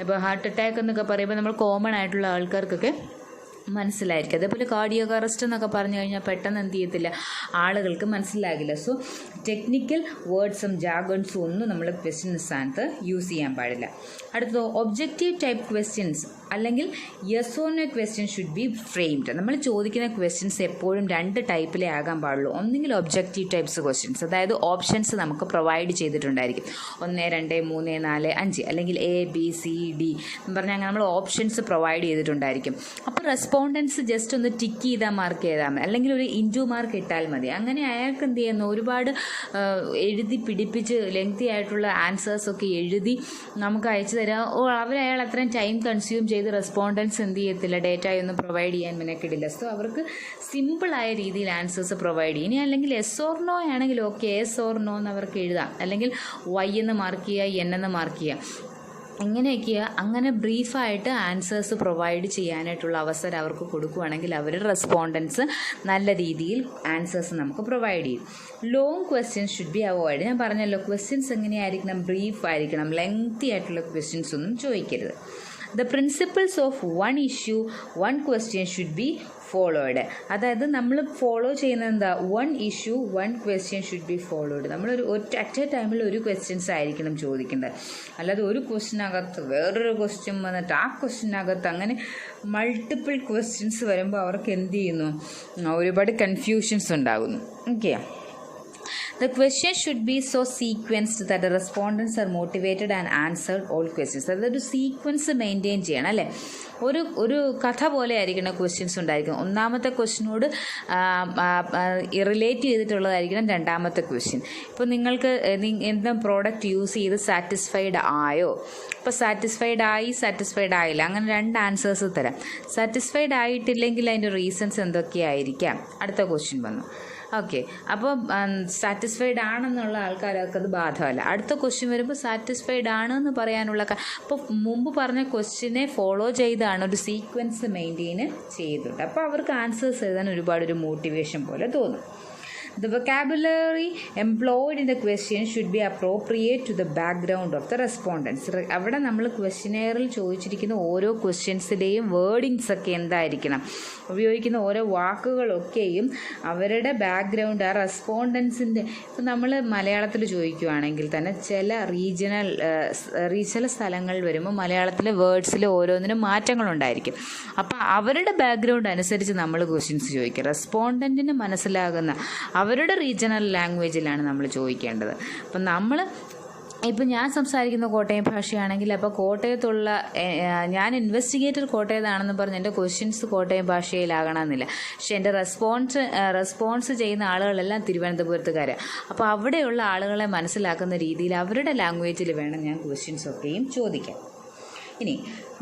ഇപ്പോൾ ഹാർട്ട് അറ്റാക്ക് എന്നൊക്കെ പറയുമ്പോൾ നമ്മൾ കോമൺ ആയിട്ടുള്ള ആൾക്കാർക്കൊക്കെ മനസ്സിലായിരിക്കും. അതേപോലെ കാർഡിയാക് അറസ്റ്റ് എന്നൊക്കെ പറഞ്ഞു കഴിഞ്ഞാൽ പെട്ടെന്ന് എന്ത് ചെയ്യത്തില്ല, ആളുകൾക്ക് മനസ്സിലാകില്ല. സോ ടെക്നിക്കൽ വേർഡ്സും ജാർഗൺസും ഒന്നും നമ്മൾ ക്വസ്റ്റ്യൻ സ്ഥാനത്ത് യൂസ് ചെയ്യാൻ പാടില്ല. അടുത്തത് ഒബ്ജക്റ്റീവ് ടൈപ്പ് ക്വസ്റ്റ്യൻസ് അല്ലെങ്കിൽ yes or no question should be framed. നമ്മൾ ചോദിക്കുന്ന ക്വസ്റ്റ്യൻസ് എപ്പോഴും രണ്ട് ടൈപ്പിലേ ആകാൻ പാടുള്ളൂ. ഒന്നെങ്കിൽ ഒബ്ജക്റ്റീവ് ടൈപ്സ് ക്വസ്റ്റ്യൻസ്, അതായത് ഓപ്ഷൻസ് നമുക്ക് പ്രൊവൈഡ് ചെയ്തിട്ടുണ്ടായിരിക്കും. 1, 2, 3, 4, 5 അല്ലെങ്കിൽ ABCD എന്ന് പറഞ്ഞാൽ അങ്ങനെ നമ്മൾ ഓപ്ഷൻസ് പ്രൊവൈഡ് ചെയ്തിട്ടുണ്ടായിരിക്കും. അപ്പോൾ റെസ്പോണ്ടൻസ് ജസ്റ്റ് ഒന്ന് ടിക്ക് ചെയ്താൽ മാർക്ക് ചെയ്താൽ മതി, അല്ലെങ്കിൽ ഒരു ഇൻറ്റു മാർക്ക് ഇട്ടാൽ മതി. അങ്ങനെ അയാൾക്ക് എന്ത് ചെയ്യുന്നു, ഒരുപാട് എഴുതി പിടിപ്പിച്ച് ലെങ്തി ആയിട്ടുള്ള ആൻസേഴ്സൊക്കെ എഴുതി നമുക്ക് അയച്ചു തരാം. അയാൾ അത്രയും ടൈം കൺസ്യൂം ചെയ്ത് റെസ്പോണ്ടൻസ് എന്ത് ചെയ്യത്തില്ല, ഡേറ്റയൊന്നും പ്രൊവൈഡ് ചെയ്യാൻ മെനക്കിടില്ല. സോ അവർക്ക് സിമ്പിളായ രീതിയിൽ ആൻസേഴ്സ് പ്രൊവൈഡ് ചെയ്യും. ഇനി അല്ലെങ്കിൽ എസ് ഓർ നോ ആണെങ്കിൽ ഓക്കെ, എസ് ഓർ നോ എന്ന് അവർക്ക് എഴുതാം, അല്ലെങ്കിൽ Y എന്ന് മാർക്ക് ചെയ്യുക, N എന്ന് മാർക്ക് ചെയ്യുക. ഇങ്ങനെയൊക്കെയാണ്. അങ്ങനെ ബ്രീഫായിട്ട് ആൻസേഴ്സ് പ്രൊവൈഡ് ചെയ്യാനായിട്ടുള്ള അവസരം അവർക്ക് കൊടുക്കുകയാണെങ്കിൽ അവർ റെസ്പോണ്ടൻസ് നല്ല രീതിയിൽ ആൻസേഴ്സ് നമുക്ക് പ്രൊവൈഡ് ചെയ്യും. Long questions should B avoid. ഞാൻ പറഞ്ഞല്ലോ, ക്വസ്റ്റ്യൻസ് എങ്ങനെയായിരിക്കണം, ബ്രീഫ് ആയിരിക്കണം. ലെങ്തി ആയിട്ടുള്ള ക്വസ്റ്റ്യൻസ് ഒന്നും ചോദിക്കരുത്. The principles of one issue, one question should be followed. അതായത് നമ്മൾ ഫോളോ ചെയ്യുന്നത് എന്താ, 1 issue 1 question should be followed. നമ്മളൊരു അറ്റ് എ ടൈമിൽ ഒരു ക്വസ്റ്റ്യൻസ് ആയിരിക്കണം ചോദിക്കേണ്ടത്. അല്ലാതെ ഒരു ക്വസ്റ്റ്യനകത്ത് വേറൊരു ക്വസ്റ്റ്യൻ വന്നിട്ട് ആ ക്വസ്റ്റ്യനകത്ത് അങ്ങനെ മൾട്ടിപ്പിൾ ക്വസ്റ്റ്യൻസ് വരുമ്പോൾ അവർക്ക് എന്ത് ചെയ്യുന്നു, ഒരുപാട് കൺഫ്യൂഷൻസ് ഉണ്ടാകുന്നു. Okay. The question should be so sequenced that the respondents are motivated and answered all questions. അതൊരു സീക്വൻസ് മെയിൻറ്റെയിൻ ചെയ്യണം അല്ലേ. ഒരു കഥ പോലെ ആയിരിക്കണം ക്വസ്റ്റ്യൻസ് ഉണ്ടായിരിക്കും. ഒന്നാമത്തെ ക്വസ്റ്റ്യനോട് റിലേറ്റ് ചെയ്തിട്ടുള്ളതായിരിക്കണം രണ്ടാമത്തെ ക്വസ്റ്റ്യൻ. ഇപ്പോൾ നിങ്ങൾക്ക് എന്താ പ്രോഡക്റ്റ് യൂസ് ചെയ്ത് സാറ്റിസ്ഫൈഡ് ആയോ, ഇപ്പോൾ സാറ്റിസ്ഫൈഡ് ആയി, സാറ്റിസ്ഫൈഡ് ആയില്ല, അങ്ങനെ 2 ആൻസേഴ്സ് തരാം. സാറ്റിസ്ഫൈഡ് ആയിട്ടില്ലെങ്കിൽ അതിൻ്റെ റീസൺസ് എന്തൊക്കെയായിരിക്കാം. അടുത്ത ക്വസ്റ്റ്യൻ വന്നു. ഓക്കെ. അപ്പോൾ സാറ്റിസ്ഫൈഡ് ആണെന്നുള്ള ആൾക്കാർക്ക് അത് ബാധകമല്ല. അടുത്ത ക്വസ്റ്റ്യൻ വരുമ്പോൾ സാറ്റിസ്ഫൈഡ് ആണെന്ന് പറയാനുള്ള അപ്പോൾ മുമ്പ് പറഞ്ഞ ക്വസ്റ്റ്യനെ ഫോളോ ചെയ്താണ്, ഒരു സീക്വൻസ് മെയിൻറ്റെയിൻ ചെയ്തിട്ടുണ്ട്. അപ്പോൾ അവർക്ക് ആൻസേഴ്സ് എഴുതാൻ ഒരു മോട്ടിവേഷൻ പോലെ തോന്നും. The vocabulary employed in the question should be appropriate to the background of the respondents. അവിടെ നമ്മൾ ക്വസ്റ്റ്യനെയറിൽ ചോദിച്ചിരിക്കുന്ന ഓരോ ക്വസ്റ്റ്യൻസിലെയും വേർഡിങ്സ് ഒക്കെ എന്തായിരിക്കണം, ഉപയോഗിക്കുന്ന ഓരോ വാക്കുകളൊക്കെയും അവരുടെ ബാക്ക്ഗ്രൗണ്ട്, ആ റെസ്പോണ്ടൻസിൻ്റെ. ഇപ്പം നമ്മൾ മലയാളത്തിൽ ചോദിക്കുകയാണെങ്കിൽ തന്നെ ചില സ്ഥലങ്ങൾ വരുമ്പോൾ മലയാളത്തിലെ വേർഡ്സിൽ ഓരോന്നിനും മാറ്റങ്ങളുണ്ടായിരിക്കും. അപ്പം അവരുടെ ബാക്ക്ഗ്രൗണ്ട് അനുസരിച്ച് നമ്മൾ ക്വസ്റ്റ്യൻസ് ചോദിക്കുക. റെസ്പോണ്ടൻറ്റിന് മനസ്സിലാകുന്ന അവരുടെ റീജിയണൽ ലാംഗ്വേജിലാണ് നമ്മൾ ചോദിക്കേണ്ടത്. അപ്പം ഇപ്പം ഞാൻ സംസാരിക്കുന്ന കോട്ടയം ഭാഷയാണെങ്കിൽ അപ്പോൾ കോട്ടയത്തുള്ള ഞാൻ ഇൻവെസ്റ്റിഗേറ്റർ കോട്ടയത്താണെന്ന് പറഞ്ഞ് എൻ്റെ ക്വസ്റ്റ്യൻസ് കോട്ടയം ഭാഷയിലാകണമെന്നില്ല. പക്ഷേ എൻ്റെ റെസ്പോൺസ് ചെയ്യുന്ന ആളുകളെല്ലാം തിരുവനന്തപുരത്തുകാരാണ്. അപ്പോൾ അവിടെയുള്ള ആളുകളെ മനസ്സിലാക്കുന്ന രീതിയിൽ അവരുടെ ലാംഗ്വേജിൽ വേണം ഞാൻ ക്വസ്റ്റ്യൻസൊക്കെയും ചോദിക്കാൻ. ഇനി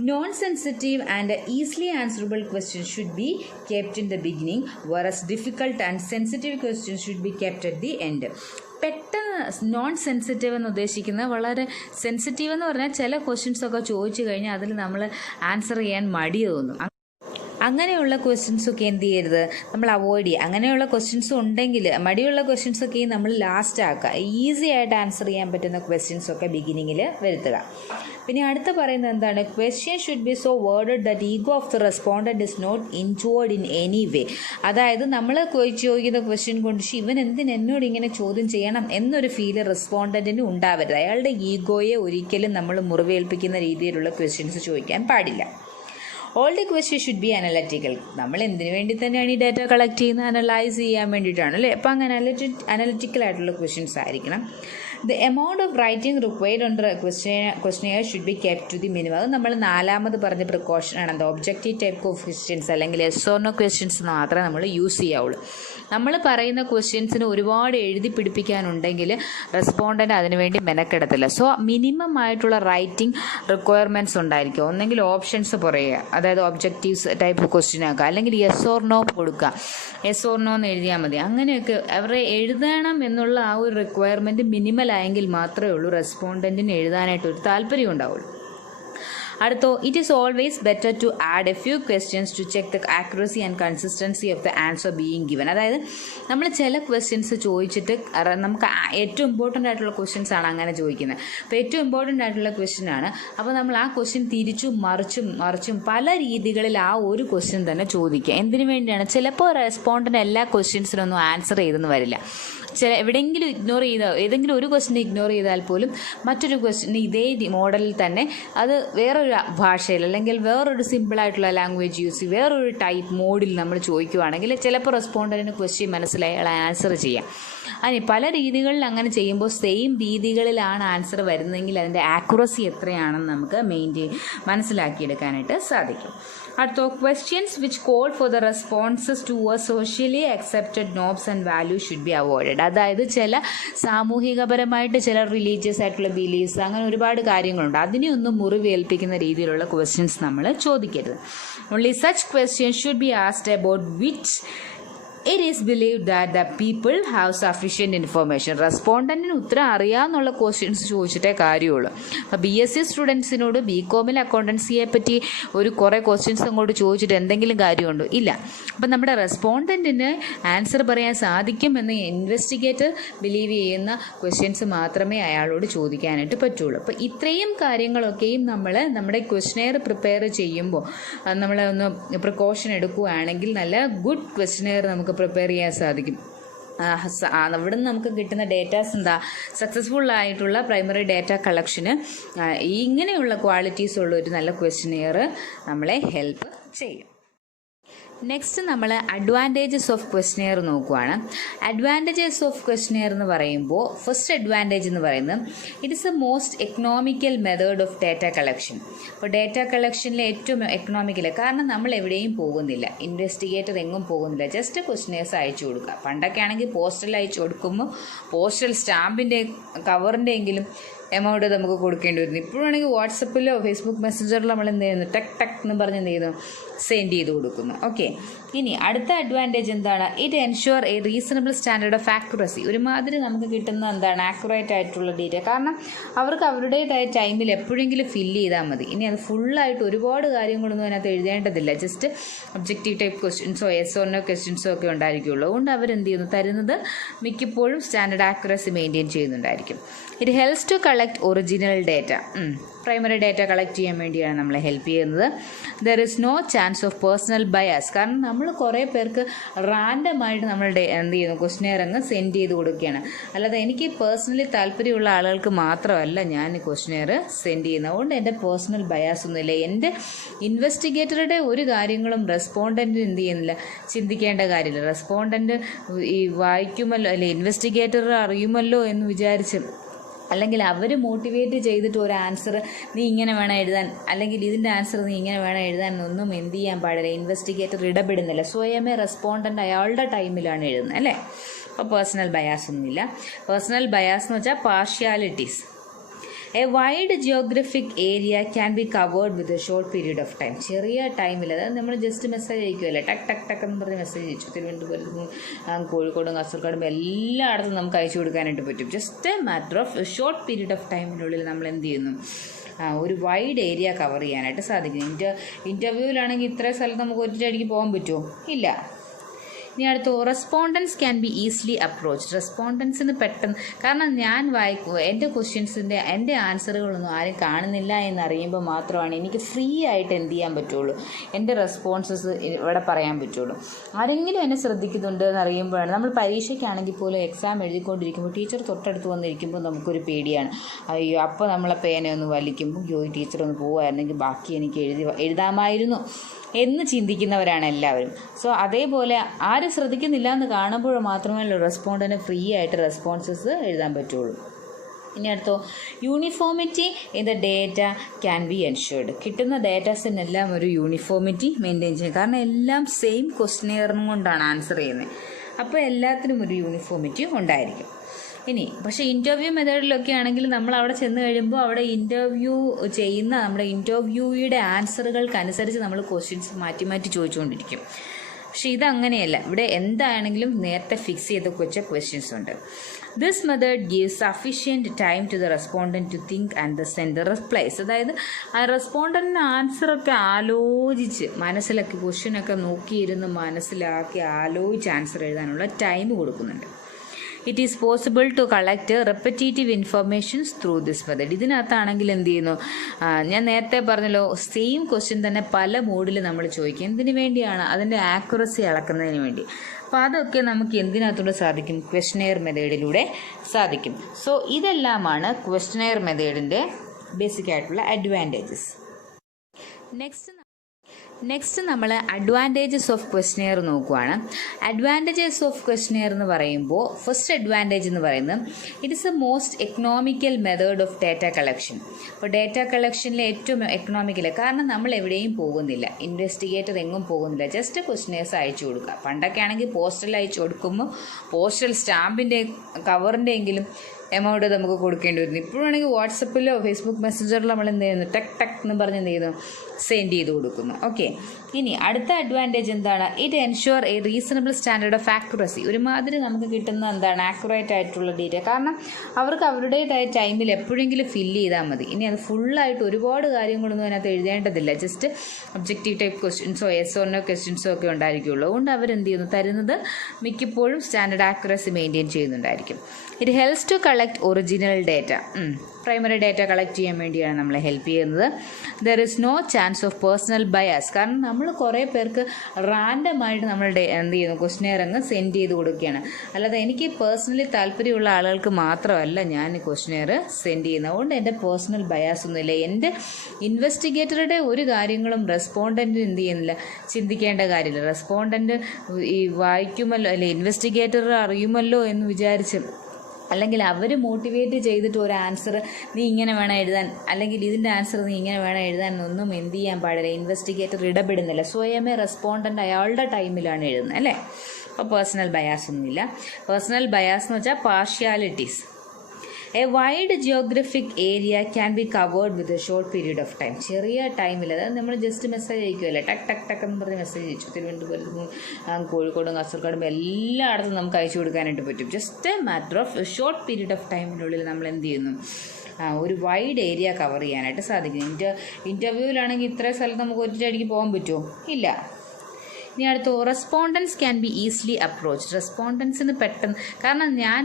non-sensitive and easily answerable questions should be kept in the beginning, whereas difficult and sensitive questions should be kept at the end. പെട്ടെന്ന് നോൺ സെൻസിറ്റീവ് എന്ന് ഉദ്ദേശിക്കുന്നത് വളരെ സെൻസിറ്റീവ് എന്ന് പറഞ്ഞാൽ ചില ക്വസ്റ്റ്യൻസൊക്കെ ചോദിച്ചു കഴിഞ്ഞാൽ അതിൽ നമ്മൾ ആൻസർ ചെയ്യാൻ മടി തോന്നും. അങ്ങനെയുള്ള ക്വസ്റ്റ്യൻസൊക്കെ എന്ത് ചെയ്യരുത്, നമ്മൾ അവോയ്ഡ് ചെയ്യുക. അങ്ങനെയുള്ള ക്വസ്റ്റ്യൻസ് ഉണ്ടെങ്കിൽ, മടിയുള്ള ക്വസ്റ്റ്യൻസൊക്കെ നമ്മൾ ലാസ്റ്റ് ആക്കുക. ഈസി ആയിട്ട് ആൻസർ ചെയ്യാൻ പറ്റുന്ന ക്വസ്റ്റ്യൻസൊക്കെ ബിഗിനിങ്ങിൽ വരുത്തുക. പിന്നെ അടുത്ത് പറയുന്നത് എന്താണ്, question should be so worded that ego of the respondent is not injured in any way. അതായത് നമ്മൾ ചോദിക്കുന്ന ക്വസ്റ്റ്യൻ കൊണ്ട് ഇവൻ എന്നോട് ഇങ്ങനെ ചോദ്യം ചെയ്യണം എന്നൊരു ഫീല് റെസ്പോണ്ടൻറ്റിന് ഉണ്ടാവരുത്. അയാളുടെ ഈഗോയെ ഒരിക്കലും നമ്മൾ മുറിവേൽപ്പിക്കുന്ന രീതിയിലുള്ള ക്വസ്റ്റ്യൻസ് ചോദിക്കാൻ പാടില്ല. All the question should B analytical. നമ്മൾ എന്തിനു വേണ്ടി തന്നെയാണ് ഈ ഡാറ്റ കളക്ട് ചെയ്യുന്നത്, അനലൈസ് ചെയ്യാൻ വേണ്ടിയിട്ടാണ് അല്ലേ. അപ്പോൾ അങ്ങനെ അനലറ്റിക്കൽ ആയിട്ടുള്ള ക്വസ്റ്റ്യൻസ് ആയിരിക്കണം. The amount of writing required on the questionnaire should be kept to the minimum. അത് നമ്മൾ 4ാമത് പറഞ്ഞ പ്രിക്കോഷനാണ്. എന്താ, ഒബ്ജക്റ്റീവ് ടൈപ്പ് ഓഫ് ക്വസ്റ്റ്യൻസ് അല്ലെങ്കിൽ എസ് ഓർ നോ ക്വസ്റ്റ്യൻസ് മാത്രമേ നമ്മൾ യൂസ് ചെയ്യാവുള്ളൂ. നമ്മൾ പറയുന്ന ക്വസ്റ്റ്യൻസിന് ഒരുപാട് എഴുതി പിടിപ്പിക്കാനുണ്ടെങ്കിൽ റെസ്പോണ്ടൻ്റ് അതിനുവേണ്ടി മെനക്കെടത്തില്ല. സോ മിനിമം ആയിട്ടുള്ള റൈറ്റിംഗ് റിക്വയർമെൻറ്റ്സ് ഉണ്ടായിരിക്കും. ഒന്നെങ്കിൽ ഓപ്ഷൻസ് പറയുക, അതായത് ഒബ്ജക്റ്റീവ്സ് ടൈപ്പ് ക്വസ്റ്റ്യൻ ആക്കുക, അല്ലെങ്കിൽ യെസ് ഓർ നോ കൊടുക്കുക. യെസ് ഓർ നോ എന്ന് എഴുതിയാൽ മതി. അങ്ങനെയൊക്കെ അവരെ എഴുതണം എന്നുള്ള ആ ഒരു റിക്വയർമെൻറ്റ് മിനിമൽ ആയെങ്കിൽ മാത്രമേ ഉള്ളൂ റെസ്പോണ്ടൻറ്റിന് എഴുതാനായിട്ടൊരു താല്പര്യം ഉണ്ടാവുള്ളൂ. അടുത്തോ, it is always better to add a few questions to check the accuracy and consistency of the answer being given. അതായത് നമ്മൾ ചില ക്വസ്റ്റ്യൻസ് ചോദിച്ചിട്ട് നമുക്ക് ഏറ്റവും ഇമ്പോർട്ടൻ്റ് ആയിട്ടുള്ള ക്വസ്റ്റ്യൻസ് ആണ് അങ്ങനെ ചോദിക്കുന്നത്. അപ്പോൾ ഏറ്റവും ഇമ്പോർട്ടൻ്റ് ആയിട്ടുള്ള ക്വസ്റ്റ്യൻ ആണ്. അപ്പോൾ നമ്മൾ ആ ക്വസ്റ്റ്യൻ തിരിച്ചും മറിച്ചും പല രീതികളിൽ ആ ഒരു ക്വസ്റ്റ്യൻ തന്നെ ചോദിക്കുക. എന്തിനു വേണ്ടിയാണ്? ചിലപ്പോൾ റെസ്പോണ്ടൻ്റ് എല്ലാ ക്വസ്റ്റ്യൻസിനൊന്നും ആൻസർ ചെയ്തെന്ന് വരില്ല. എവിടെയെങ്കിലും ഇഗ്നോർ ചെയ്താൽ, ഏതെങ്കിലും ഒരു ക്വസ്റ്റ്യൻ ഇഗ്നോർ ചെയ്താൽ പോലും മറ്റൊരു ക്വസ്റ്റ്യൻ ഇതേ മോഡലിൽ തന്നെ അത് വേറൊരു ഭാഷയിൽ അല്ലെങ്കിൽ വേറൊരു സിമ്പിളായിട്ടുള്ള ലാംഗ്വേജ് യൂസ് ചെയ്ത് വേറൊരു ടൈപ്പ് മോഡിൽ നമ്മൾ ചോദിക്കുകയാണെങ്കിൽ ചിലപ്പോൾ റെസ്പോണ്ടൻറ്റിന് ക്വസ്റ്റ്യൻ മനസ്സിലായി അയാൾ ആൻസർ ചെയ്യാം. അതിന് പല രീതികളിൽ അങ്ങനെ ചെയ്യുമ്പോൾ സെയിം രീതികളിലാണ് ആൻസർ വരുന്നതെങ്കിൽ അതിൻ്റെ ആക്യുറസി എത്രയാണെന്ന് നമുക്ക് മനസ്സിലാക്കിയെടുക്കാനായിട്ട് സാധിക്കും. അടുത്ത, questions which call for the responses to a socially accepted norms and value should be avoided. അതായത് ചില സാമൂഹികപരമായിട്ട് ചില റിലീജിയസ് ആയിട്ടുള്ള ബിലീഫ്സ് അങ്ങനെ ഒരുപാട് കാര്യങ്ങളുണ്ട്. അതിനെയൊന്നും മുറിവേൽപ്പിക്കുന്ന രീതിയിലുള്ള ക്വസ്റ്റ്യൻസ് നമ്മൾ ചോദിക്കരുത്. Only such questions should be asked about which it is believed that the people have sufficient information. റെസ്പോണ്ടൻറ്റിന് ഉത്തരം അറിയാമെന്നുള്ള ക്വസ്റ്റ്യൻസ് ചോദിച്ചിട്ടേ കാര്യമുള്ളൂ. അപ്പോൾ BSc സ്റ്റുഡൻസിനോട് BComൽ അക്കൗണ്ടൻസിയെ പറ്റി കുറേ ക്വസ്റ്റ്യൻസ് അങ്ങോട്ട് ചോദിച്ചിട്ട് എന്തെങ്കിലും കാര്യമുണ്ടോ? ഇല്ല. അപ്പം നമ്മുടെ റെസ്പോണ്ടൻറ്റിന് ആൻസർ പറയാൻ സാധിക്കുമെന്ന് ഇൻവെസ്റ്റിഗേറ്റർ ബിലീവ് ചെയ്യുന്ന ക്വസ്റ്റ്യൻസ് മാത്രമേ അയാളോട് ചോദിക്കാനായിട്ട് പറ്റുള്ളൂ. അപ്പോൾ ഇത്രയും കാര്യങ്ങളൊക്കെയും നമ്മൾ നമ്മുടെ ക്വസ്റ്റ്യനെയർ പ്രിപ്പയർ ചെയ്യുമ്പോൾ നമ്മൾ ഒന്ന് പ്രിക്കോഷൻ എടുക്കുകയാണെങ്കിൽ നല്ല ഗുഡ് ക്വസ്റ്റ്യനെയർ നമുക്ക് പ്രിപ്പയർ ചെയ്യാൻ സാധിക്കും. അവിടെ നിന്ന് നമുക്ക് കിട്ടുന്ന ഡേറ്റാസ് എന്താ, സക്സസ്ഫുൾ ആയിട്ടുള്ള പ്രൈമറി ഡേറ്റ കളക്ഷന് ഇങ്ങനെയുള്ള ക്വാളിറ്റീസ് ഉള്ള ഒരു നല്ല ക്വസ്റ്റ്യനെയർ നമ്മളെ ഹെൽപ്പ് ചെയ്യും. നെക്സ്റ്റ് നമ്മൾ അഡ്വാൻറ്റേജസ് ഓഫ് ക്വസ്റ്റ്യനെയർ നോക്കുവാണ്. അഡ്വാൻറ്റേജസ് ഓഫ് ക്വസ്റ്റ്യനെയർ എന്ന് പറയുമ്പോൾ ഫസ്റ്റ് അഡ്വാൻറ്റേജ് എന്ന് പറയുന്നത് it is A most economical method of data collection. അപ്പോൾ ഡാറ്റ കളക്ഷനിലെ ഏറ്റവും എക്കണോമിക്കൽ, കാരണം നമ്മൾ എവിടെയും പോകുന്നില്ല, ഇൻവെസ്റ്റിഗേറ്റർ എങ്ങും പോകുന്നില്ല, ജസ്റ്റ് ക്വസ്റ്റ്യനെയർസ് അയച്ചു കൊടുക്കുക. പണ്ടൊക്കെ ആണെങ്കിൽ പോസ്റ്റൽ അയച്ചു കൊടുക്കുമ്പോൾ പോസ്റ്റൽ സ്റ്റാമ്പിൻ്റെ കവറിൻ്റെ എങ്കിലും എമൗണ്ട് നമുക്ക് കൊടുക്കേണ്ടി വരുന്നു. ഇപ്പോഴാണെങ്കിൽ വാട്സപ്പിലോ ഫേസ്ബുക്ക് മെസ്സഞ്ചറിലോ നമ്മൾ എന്ത് ചെയ്യുന്നു, ടക്ക് എന്ന് പറഞ്ഞ് എന്ത് ചെയ്യുന്നു, സെൻഡ് ചെയ്ത് കൊടുക്കുന്നു. ഓക്കെ, ഇനി അടുത്ത അഡ്വാൻറ്റേജ് എന്താണ്? It ensure A reasonable standard of accuracy. ഒരുമാതിരി നമുക്ക് കിട്ടുന്ന എന്താണ്, ആക്യുറേറ്റ് ആയിട്ടുള്ള ഡീറ്റ. കാരണം അവർക്ക് അവരുടേതായ ടൈമിൽ എപ്പോഴെങ്കിലും ഫില്ല് ചെയ്താൽ മതി. ഇനി അത് ഫുള്ളായിട്ട് ഒരുപാട് കാര്യങ്ങളൊന്നും അതിനകത്ത് എഴുതേണ്ടതില്ല. ജസ്റ്റ് ഒബ്ജക്റ്റീവ് ടൈപ്പ് ക്വസ്റ്റ്യൻസോ എസ് ഓർ നോ ക്വസ്റ്റ്യൻസോ ഒക്കെ ഉണ്ടായിരിക്കുള്ളൂ. അതുകൊണ്ട് അവരെന്ത് ചെയ്യുന്നു, തരുന്നത് മിക്കപ്പോഴും സ്റ്റാൻഡേർഡ് ആക്യുറസി മെയിൻറ്റെയിൻ ചെയ്യുന്നുണ്ടായിരിക്കും. It helps to collect original data. Primary data collect ചെയ്യാൻ വേണ്ടിയാണ് നമ്മളെ ഹെൽപ്പ് ചെയ്യുന്നത്. There is no chance of personal bias. കാരണം നമ്മൾ കുറേ പേർക്ക് റാൻഡമായിട്ട് നമ്മളുടെ എന്ത് ചെയ്യുന്നു, ക്വസ്റ്റ്യനെയർ അങ്ങ് സെൻഡ് ചെയ്ത് കൊടുക്കുകയാണ്. അല്ലാതെ എനിക്ക് പേഴ്സണലി താല്പര്യമുള്ള ആളുകൾക്ക് മാത്രമല്ല ഞാൻ ക്വസ്റ്റ്യനെയർ സെൻഡ് ചെയ്യുന്നത്. അതുകൊണ്ട് എൻ്റെ പേഴ്സണൽ ബയാസ് ഒന്നുമില്ല. എൻ്റെ ഇൻവെസ്റ്റിഗേറ്ററുടെ ഒരു കാര്യങ്ങളും റെസ്പോണ്ടൻറ്റ് എന്ത് ചെയ്യുന്നില്ല, ചിന്തിക്കേണ്ട കാര്യമില്ല. റെസ്പോണ്ടൻറ്റ് ഈ വായിക്കുമല്ലോ അല്ലെ, ഇൻവെസ്റ്റിഗേറ്റർ അറിയുമല്ലോ എന്ന് വിചാരിച്ച്, അല്ലെങ്കിൽ അവർ മോട്ടിവേറ്റ് ചെയ്തിട്ട് ഒരു ആൻസർ നീ ഇങ്ങനെ വേണം എഴുതാൻ, അല്ലെങ്കിൽ ഇതിൻ്റെ ആൻസർ നീ ഇങ്ങനെ വേണം എഴുതാൻ എന്നൊന്നും എന്ത് ചെയ്യാൻ പാടില്ല. ഇൻവെസ്റ്റിഗേറ്റർ ഇടപെടുന്നില്ല. സ്വയമേ റെസ്പോണ്ടൻ്റ് അയാളുടെ ടൈമിലാണ് എഴുതുന്നത് അല്ലേ. അപ്പോൾ പേഴ്സണൽ ബയാസ് ഒന്നുമില്ല. പേഴ്സണൽ ബയാസ് എന്ന് വെച്ചാൽ partialities. A wide geographic area can be covered with a short period of time. ചെറിയ ടൈമിൽ, അതായത് നമ്മൾ ജസ്റ്റ് മെസ്സേജ് അയക്കുമല്ലേ, ടക്ക് എന്ന് പറഞ്ഞ് മെസ്സേജ് അയച്ചു. തിരുവനന്തപുരത്തും കോഴിക്കോടും കാസർഗോഡും എല്ലായിടത്തും നമുക്ക് അയച്ചു കൊടുക്കാനായിട്ട് പറ്റും. Just a matter of short period of ടൈമിനുള്ളിൽ നമ്മൾ എന്ത് ചെയ്യുന്നു, ഒരു വൈഡ് ഏരിയ കവർ ചെയ്യാനായിട്ട് സാധിക്കും. ഇൻ്റർവ്യൂവിലാണെങ്കിൽ ഇത്രയും സ്ഥലത്ത് നമുക്ക് ഒറ്റയടിക്ക് പോകാൻ പറ്റുമോ? ഇല്ല. ഇനി അടുത്ത് respondents can be easily approach. റെസ്പോണ്ടൻസിന് പെട്ടെന്ന്, കാരണം ഞാൻ എൻ്റെ ക്വസ്റ്റ്യൻസിൻ്റെ എൻ്റെ ആൻസറുകളൊന്നും ആരും കാണുന്നില്ല എന്നറിയുമ്പോൾ മാത്രമാണ് എനിക്ക് ഫ്രീ ആയിട്ട് എന്ത് ചെയ്യാൻ പറ്റുള്ളൂ, എൻ്റെ റെസ്പോൺസസ് ഇവിടെ പറയാൻ പറ്റുള്ളൂ. ആരെങ്കിലും എന്നെ ശ്രദ്ധിക്കുന്നുണ്ട് എന്നറിയുമ്പോഴാണ്. നമ്മൾ പരീക്ഷയ്ക്കാണെങ്കിൽ പോലും എക്സാം എഴുതിക്കൊണ്ടിരിക്കുമ്പോൾ ടീച്ചർ തൊട്ടടുത്ത് വന്നിരിക്കുമ്പോൾ നമുക്കൊരു പേടിയാണ്. അയ്യോ, അപ്പോൾ നമ്മളെ പേനയൊന്ന് വലിക്കുമ്പോൾ അയ്യോ ടീച്ചർ ഒന്ന് പോവുമായിരുന്നെങ്കിൽ ബാക്കി എനിക്ക് എഴുതാമായിരുന്നു എന്ന് ചിന്തിക്കുന്നവരാണ് എല്ലാവരും. സോ അതേപോലെ ആരും ശ്രദ്ധിക്കുന്നില്ല എന്ന് കാണുമ്പോൾ മാത്രമേ റെസ്പോണ്ടന് ഫ്രീ ആയിട്ട് റെസ്പോൺസസ് എഴുതാൻ പറ്റുള്ളൂ. ഇനി അടുത്തോ uniformity in the data can be ensured. കിട്ടുന്ന ഡേറ്റാസിനെല്ലാം ഒരു യൂണിഫോമിറ്റി മെയിൻറ്റെയിൻ ചെയ്യും. കാരണം എല്ലാം സെയിം ക്വസ്റ്റ്യനെയറും കൊണ്ടാണ് ആൻസർ ചെയ്യുന്നത്. അപ്പോൾ എല്ലാത്തിനും ഒരു യൂണിഫോമിറ്റി ഉണ്ടായിരിക്കും. ഇനി പക്ഷേ ഇൻ്റർവ്യൂ മെത്തേഡിലൊക്കെ ആണെങ്കിൽ നമ്മൾ അവിടെ ചെന്ന് കഴിയുമ്പോൾ അവിടെ ഇൻ്റർവ്യൂ ചെയ്യുന്ന നമ്മുടെ ഇൻ്റർവ്യൂയുടെ ആൻസറുകൾക്കനുസരിച്ച് നമ്മൾ ക്വസ്റ്റ്യൻസ് മാറ്റി മാറ്റി ചോദിച്ചുകൊണ്ടിരിക്കും. പക്ഷെ ഇതങ്ങനെയല്ല. ഇവിടെ എന്താണെങ്കിലും നേരത്തെ ഫിക്സ് ചെയ്ത് വെച്ച ക്വസ്റ്റ്യൻസ് ഉണ്ട്. This method gives sufficient time to the respondent to think and the send the replies. അതായത് ആ റെസ്പോണ്ടൻറ്റിന് ആൻസറൊക്കെ ആലോചിച്ച് മനസ്സിലാക്കി ക്വസ്റ്റ്യനൊക്കെ നോക്കിയിരുന്ന് മനസ്സിലാക്കി ആലോചിച്ച് ആൻസർ എഴുതാനുള്ള ടൈം കൊടുക്കുന്നുണ്ട്. It is possible to collect repetitive informations through this method. ഇതിനകത്താണെങ്കിൽ എന്ത് ചെയ്യുന്നു, ഞാൻ നേരത്തെ പറഞ്ഞല്ലോ, സെയിം ക്വസ്റ്റ്യൻ തന്നെ പല മോഡിൽ നമ്മൾ ചോദിക്കും. എന്തിനു വേണ്ടിയാണ്? അതിൻ്റെ ആക്യുറസി അളക്കുന്നതിന് വേണ്ടി. അപ്പോൾ അതൊക്കെ നമുക്ക് എന്തിനകത്തൂടെ സാധിക്കും? ക്വസ്റ്റ്യനെയർ മെത്തേഡിലൂടെ സാധിക്കും. സോ ഇതെല്ലാമാണ് ക്വസ്റ്റ്യനെയർ മെത്തേഡിൻ്റെ ബേസിക് ആയിട്ടുള്ള അഡ്വാൻറ്റേജസ്. നെക്സ്റ്റ് നമ്മൾ അഡ്വാൻറ്റേജസ് ഓഫ് ക്വസ്റ്റ്യനെയർ നോക്കുവാണ്. അഡ്വാൻറ്റേജസ് ഓഫ് ക്വസ്റ്റ്യനെയർ എന്ന് പറയുമ്പോൾ ഫസ്റ്റ് അഡ്വാൻറ്റേജ് എന്ന് പറയുന്നത് it is A most economical method of data collection. അപ്പോൾ ഡാറ്റ കളക്ഷനിലെ ഏറ്റവും എക്കണോമിക്കൽ, കാരണം നമ്മൾ എവിടെയും പോകുന്നില്ല, ഇൻവെസ്റ്റിഗേറ്റർ എങ്ങും പോകുന്നില്ല, ജസ്റ്റ് ക്വസ്റ്റ്യനെയർസ് അയച്ചു കൊടുക്കുക. പണ്ടൊക്കെ ആണെങ്കിൽ പോസ്റ്റൽ അയച്ചു കൊടുക്കുമ്പോൾ പോസ്റ്റൽ സ്റ്റാമ്പിൻ്റെ കവറിൻ്റെ എങ്കിലും എമൗണ്ട് നമുക്ക് കൊടുക്കേണ്ടി വരുന്നു. ഇപ്പോഴാണെങ്കിൽ വാട്സപ്പിലോ ഫേസ്ബുക്ക് മെസ്സഞ്ചറിലോ നമ്മൾ എന്ത് ചെയ്യുന്നു, ടെക് ടെക് എന്ന് പറഞ്ഞ് എന്ത് ചെയ്യുന്നു, സെൻഡ് ചെയ്ത് കൊടുക്കുന്നു. ഓക്കെ. ഇനി അടുത്ത അഡ്വാൻറ്റേജ് എന്താണ്? It ensure A reasonable standard of accuracy. ഒരുമാതിരി നമുക്ക് കിട്ടുന്ന എന്താണ്, ആക്യുറേറ്റ് ആയിട്ടുള്ള ഡീറ്റ. കാരണം അവർക്ക് അവരുടേതായ ടൈമിൽ എപ്പോഴെങ്കിലും ഫില്ല് ചെയ്താൽ മതി. ഇനി അത് ഫുള്ളായിട്ട് ഒരുപാട് കാര്യങ്ങളൊന്നും അതിനകത്ത് എഴുതേണ്ടതില്ല. ജസ്റ്റ് ഒബ്ജക്റ്റീവ് ടൈപ്പ് ക്വസ്റ്റ്യൻസോ എസ് ഓർ നോ ക്വസ്റ്റ്യൻസോ ഒക്കെ ഉണ്ടായിരിക്കുള്ളൂ. അതുകൊണ്ട് അവരെന്ത് ചെയ്യുന്നു, തരുന്നത് മിക്കപ്പോഴും സ്റ്റാൻഡേർഡ് ആക്യുറസി മെയിൻറ്റെയിൻ ചെയ്യുന്നുണ്ടായിരിക്കും. It helps to collect original data. Primary data collect ചെയ്യാൻ വേണ്ടിയാണ് നമ്മളെ ഹെൽപ്പ് ചെയ്യുന്നത്. There is no chance of personal bias. കാരണം നമ്മൾ കുറേ പേർക്ക് റാൻഡമായിട്ട് നമ്മളുടെ എന്ത് ചെയ്യുന്നു, ക്വസ്റ്റ്യനെയർ അങ്ങ് സെൻഡ് ചെയ്ത് കൊടുക്കുകയാണ്. അല്ലാതെ എനിക്ക് പേഴ്സണലി താല്പര്യമുള്ള ആളുകൾക്ക് മാത്രമല്ല ഞാൻ ക്വസ്റ്റ്യനെയർ സെൻഡ് ചെയ്യുന്നത്. അതുകൊണ്ട് എൻ്റെ പേഴ്സണൽ ബയാസ് ഒന്നുമില്ല. എൻ്റെ ഇൻവെസ്റ്റിഗേറ്ററുടെ ഒരു കാര്യങ്ങളും റെസ്പോണ്ടൻറ്റ് എന്ത് ചെയ്യുന്നില്ല, ചിന്തിക്കേണ്ട കാര്യമില്ല. റെസ്പോണ്ടൻറ്റ് ഈ വായിക്കുമല്ലോ, അല്ലെ ഇൻവെസ്റ്റിഗേറ്റർ അറിയുമല്ലോ എന്ന് വിചാരിച്ച്, അല്ലെങ്കിൽ അവർ മോട്ടിവേറ്റ് ചെയ്തിട്ട് ഒരു ആൻസർ നീ ഇങ്ങനെ വേണം എഴുതാൻ, അല്ലെങ്കിൽ ഇതിൻ്റെ ആൻസർ നീ ഇങ്ങനെ വേണം എഴുതാൻ എന്നൊന്നും എന്ത് ചെയ്യാൻ പാടില്ല. ഇൻവെസ്റ്റിഗേറ്റർ ഇടപെടുന്നില്ല. സ്വയമേ റെസ്പോണ്ടൻ്റ് അയാളുടെ ടൈമിലാണ് എഴുതുന്നത്, അല്ലേ? അപ്പോൾ പേഴ്സണൽ ബയാസ് ഒന്നുമില്ല. പേഴ്സണൽ ബയാസ് എന്ന് വെച്ചാൽ partialities. A wide geographic area can be covered with a short period of time. ചെറിയ ടൈമിൽ, അതായത് നമ്മൾ ജസ്റ്റ് മെസ്സേജ് അയക്കുമല്ലേ, ടക്ക് ടക്ക് ടക്ക് എന്ന് പറഞ്ഞ് മെസ്സേജ് അയച്ചു. തിരുവനന്തപുരത്തും കോഴിക്കോടും കാസർഗോഡും എല്ലായിടത്തും നമുക്ക് അയച്ചു കൊടുക്കാനായിട്ട് പറ്റും. Just a matter of short period of ടൈമിനുള്ളിൽ നമ്മൾ എന്ത് ചെയ്യുന്നു, ഒരു വൈഡ് ഏരിയ കവർ ചെയ്യാനായിട്ട് സാധിക്കും. ഇൻ്റർവ്യൂവിലാണെങ്കിൽ ഇത്രയും സ്ഥലത്ത് നമുക്ക് ഒറ്റയടിക്ക് പോകാൻ പറ്റുമോ? ഇല്ല. ഇനി അടുത്ത് respondents can be easily approach. റെസ്പോണ്ടൻസിന് പെട്ടെന്ന്, കാരണം ഞാൻ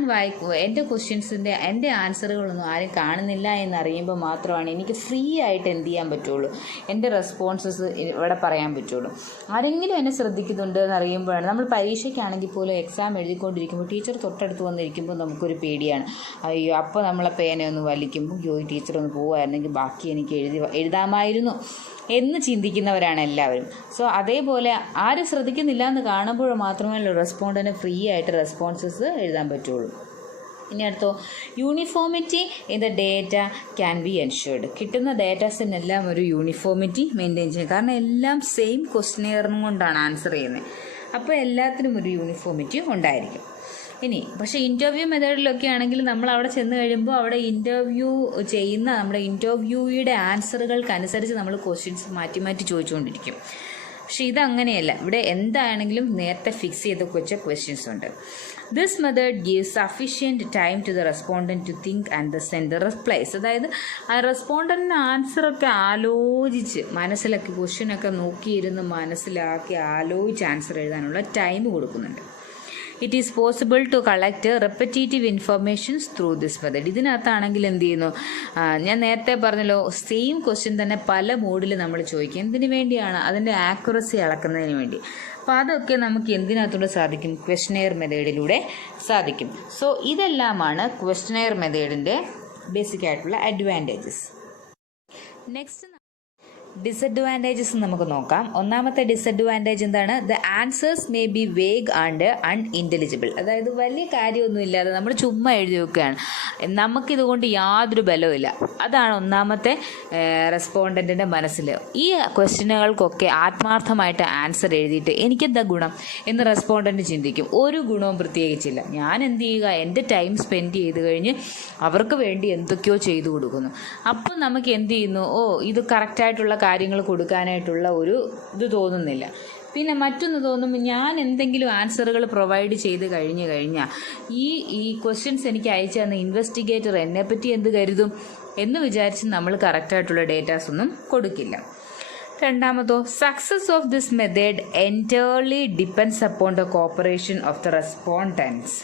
എൻ്റെ ക്വസ്റ്റ്യൻസിൻ്റെ എൻ്റെ ആൻസറുകളൊന്നും ആരും കാണുന്നില്ല എന്നറിയുമ്പോൾ മാത്രമാണ് എനിക്ക് ഫ്രീ ആയിട്ട് എന്ത് ചെയ്യാൻ പറ്റുള്ളൂ, എൻ്റെ റെസ്പോൺസസ് ഇവിടെ പറയാൻ പറ്റുള്ളൂ. ആരെങ്കിലും എന്നെ ശ്രദ്ധിക്കുന്നുണ്ട് എന്നറിയുമ്പോഴാണ്. നമ്മൾ പരീക്ഷയ്ക്കാണെങ്കിൽ പോലും എക്സാം എഴുതിക്കൊണ്ടിരിക്കുമ്പോൾ ടീച്ചർ തൊട്ടടുത്ത് വന്നിരിക്കുമ്പോൾ നമുക്കൊരു പേടിയാണ്. അയ്യോ, അപ്പോൾ നമ്മളെ പേനയൊന്ന് വലിക്കുമ്പോൾ അയ്യോ ടീച്ചർ ഒന്ന് പോവുമായിരുന്നെങ്കിൽ ബാക്കി എനിക്ക് എഴുതാമായിരുന്നു എന്ന് ചിന്തിക്കുന്നവരാണ് എല്ലാവരും. സോ അതേപോലെ ആരും ശ്രദ്ധിക്കുന്നില്ല എന്ന് കാണുമ്പോൾ മാത്രമേ റെസ്പോണ്ടന് ഫ്രീ ആയിട്ട് റെസ്പോൺസസ് എഴുതാൻ പറ്റുള്ളൂ. ഇനി അടുത്തോ uniformity in the data can be ensured. കിട്ടുന്ന ഡേറ്റാസിനെല്ലാം ഒരു യൂണിഫോമിറ്റി മെയിൻറ്റെയിൻ ചെയ്യും. കാരണം എല്ലാം സെയിം ക്വസ്റ്റ്യനെയറും കൊണ്ടാണ് ആൻസർ ചെയ്യുന്നത്. അപ്പോൾ എല്ലാത്തിനും ഒരു യൂണിഫോമിറ്റി ഉണ്ടായിരിക്കും. ഇനി പക്ഷേ ഇൻ്റർവ്യൂ മെത്തേഡിലൊക്കെ ആണെങ്കിൽ നമ്മൾ അവിടെ ചെന്ന് കഴിയുമ്പോൾ അവിടെ ഇൻ്റർവ്യൂ ചെയ്യുന്ന നമ്മുടെ ഇൻ്റർവ്യൂയുടെ ആൻസറുകൾക്കനുസരിച്ച് നമ്മൾ ക്വസ്റ്റ്യൻസ് മാറ്റി മാറ്റി ചോദിച്ചുകൊണ്ടിരിക്കും. പക്ഷെ ഇതങ്ങനെയല്ല. ഇവിടെ എന്താണെങ്കിലും നേരത്തെ ഫിക്സ് ചെയ്ത് വെച്ച ക്വസ്റ്റ്യൻസ് ഉണ്ട്. This method gives sufficient time to the respondent to think and the send the replies. അതായത് ആ റെസ്പോണ്ടൻറ്റിന് ആൻസറൊക്കെ ആലോചിച്ച് മനസ്സിലാക്കി ക്വസ്റ്റ്യനൊക്കെ നോക്കിയിരുന്ന് മനസ്സിലാക്കി ആലോചിച്ച് ആൻസർ എഴുതാനുള്ള ടൈം കൊടുക്കുന്നുണ്ട്. It is possible to collect repetitive informations through this method. ഇതിനകത്താണെങ്കിൽ എന്ത് ചെയ്യുന്നു, ഞാൻ നേരത്തെ പറഞ്ഞല്ലോ, സെയിം ക്വസ്റ്റ്യൻ തന്നെ പല മോഡിൽ നമ്മൾ ചോദിക്കും. എന്തിനു വേണ്ടിയാണ്? അതിൻ്റെ ആക്യുറസി അളക്കുന്നതിന് വേണ്ടി. അപ്പോൾ അതൊക്കെ നമുക്ക് എന്തിനകത്തൂടെ സാധിക്കും? ക്വസ്റ്റനെയർ മെത്തേഡിലൂടെ സാധിക്കും. സോ ഇതെല്ലാമാണ് ക്വസ്റ്റനെയർ മെത്തേഡിൻ്റെ ബേസിക് ആയിട്ടുള്ള അഡ്വാൻറ്റേജസ്. നെക്സ്റ്റ് ഡിസഡ്വാൻറ്റേജസ് നമുക്ക് നോക്കാം. ഒന്നാമത്തെ ഡിസഡ്വാൻറ്റേജ് എന്താണ്? The answers may be vague and unintelligible. അതായത് വലിയ കാര്യമൊന്നും ഇല്ലാതെ നമ്മൾ ചുമ്മാ എഴുതി വെക്കുകയാണ്, നമുക്കിതുകൊണ്ട് യാതൊരു ബലവുമില്ല. അതാണ് ഒന്നാമത്തെ റെസ്പോണ്ടൻറ്റിൻ്റെ മനസ്സിൽ. ഈ ക്വസ്റ്റ്യനുകൾക്കൊക്കെ ആത്മാർത്ഥമായിട്ട് ആൻസർ എഴുതിയിട്ട് എനിക്കെന്താ ഗുണം എന്ന് റെസ്പോണ്ടൻറ്റ് ചിന്തിക്കും. ഒരു ഗുണവും പ്രത്യേകിച്ചില്ല. ഞാൻ എന്ത് ചെയ്യുക, എൻ്റെ ടൈം സ്പെൻഡ് ചെയ്ത് കഴിഞ്ഞ് അവർക്ക് വേണ്ടി എന്തൊക്കെയോ ചെയ്തു കൊടുക്കുന്നു. അപ്പം നമുക്ക് എന്ത് ചെയ്യുന്നു, ഓ ഇത് കറക്റ്റായിട്ടുള്ള കാര്യങ്ങൾ കൊടുക്കാനായിട്ടുള്ള ഒരു ഇത് തോന്നുന്നില്ല. പിന്നെ മറ്റൊന്ന് തോന്നുമ്പോൾ ഞാൻ എന്തെങ്കിലും ആൻസറുകൾ പ്രൊവൈഡ് ചെയ്ത് കഴിഞ്ഞാൽ ഈ ക്വസ്റ്റ്യൻസ് എനിക്ക് അയച്ചു തന്ന ഇൻവെസ്റ്റിഗേറ്റർ എന്നെപ്പറ്റി എന്ത് കരുതും എന്ന് വിചാരിച്ച് നമ്മൾ കറക്റ്റായിട്ടുള്ള ഡേറ്റാസ് ഒന്നും കൊടുക്കില്ല. രണ്ടാമതോ, success of this method entirely depends upon the cooperation of the respondents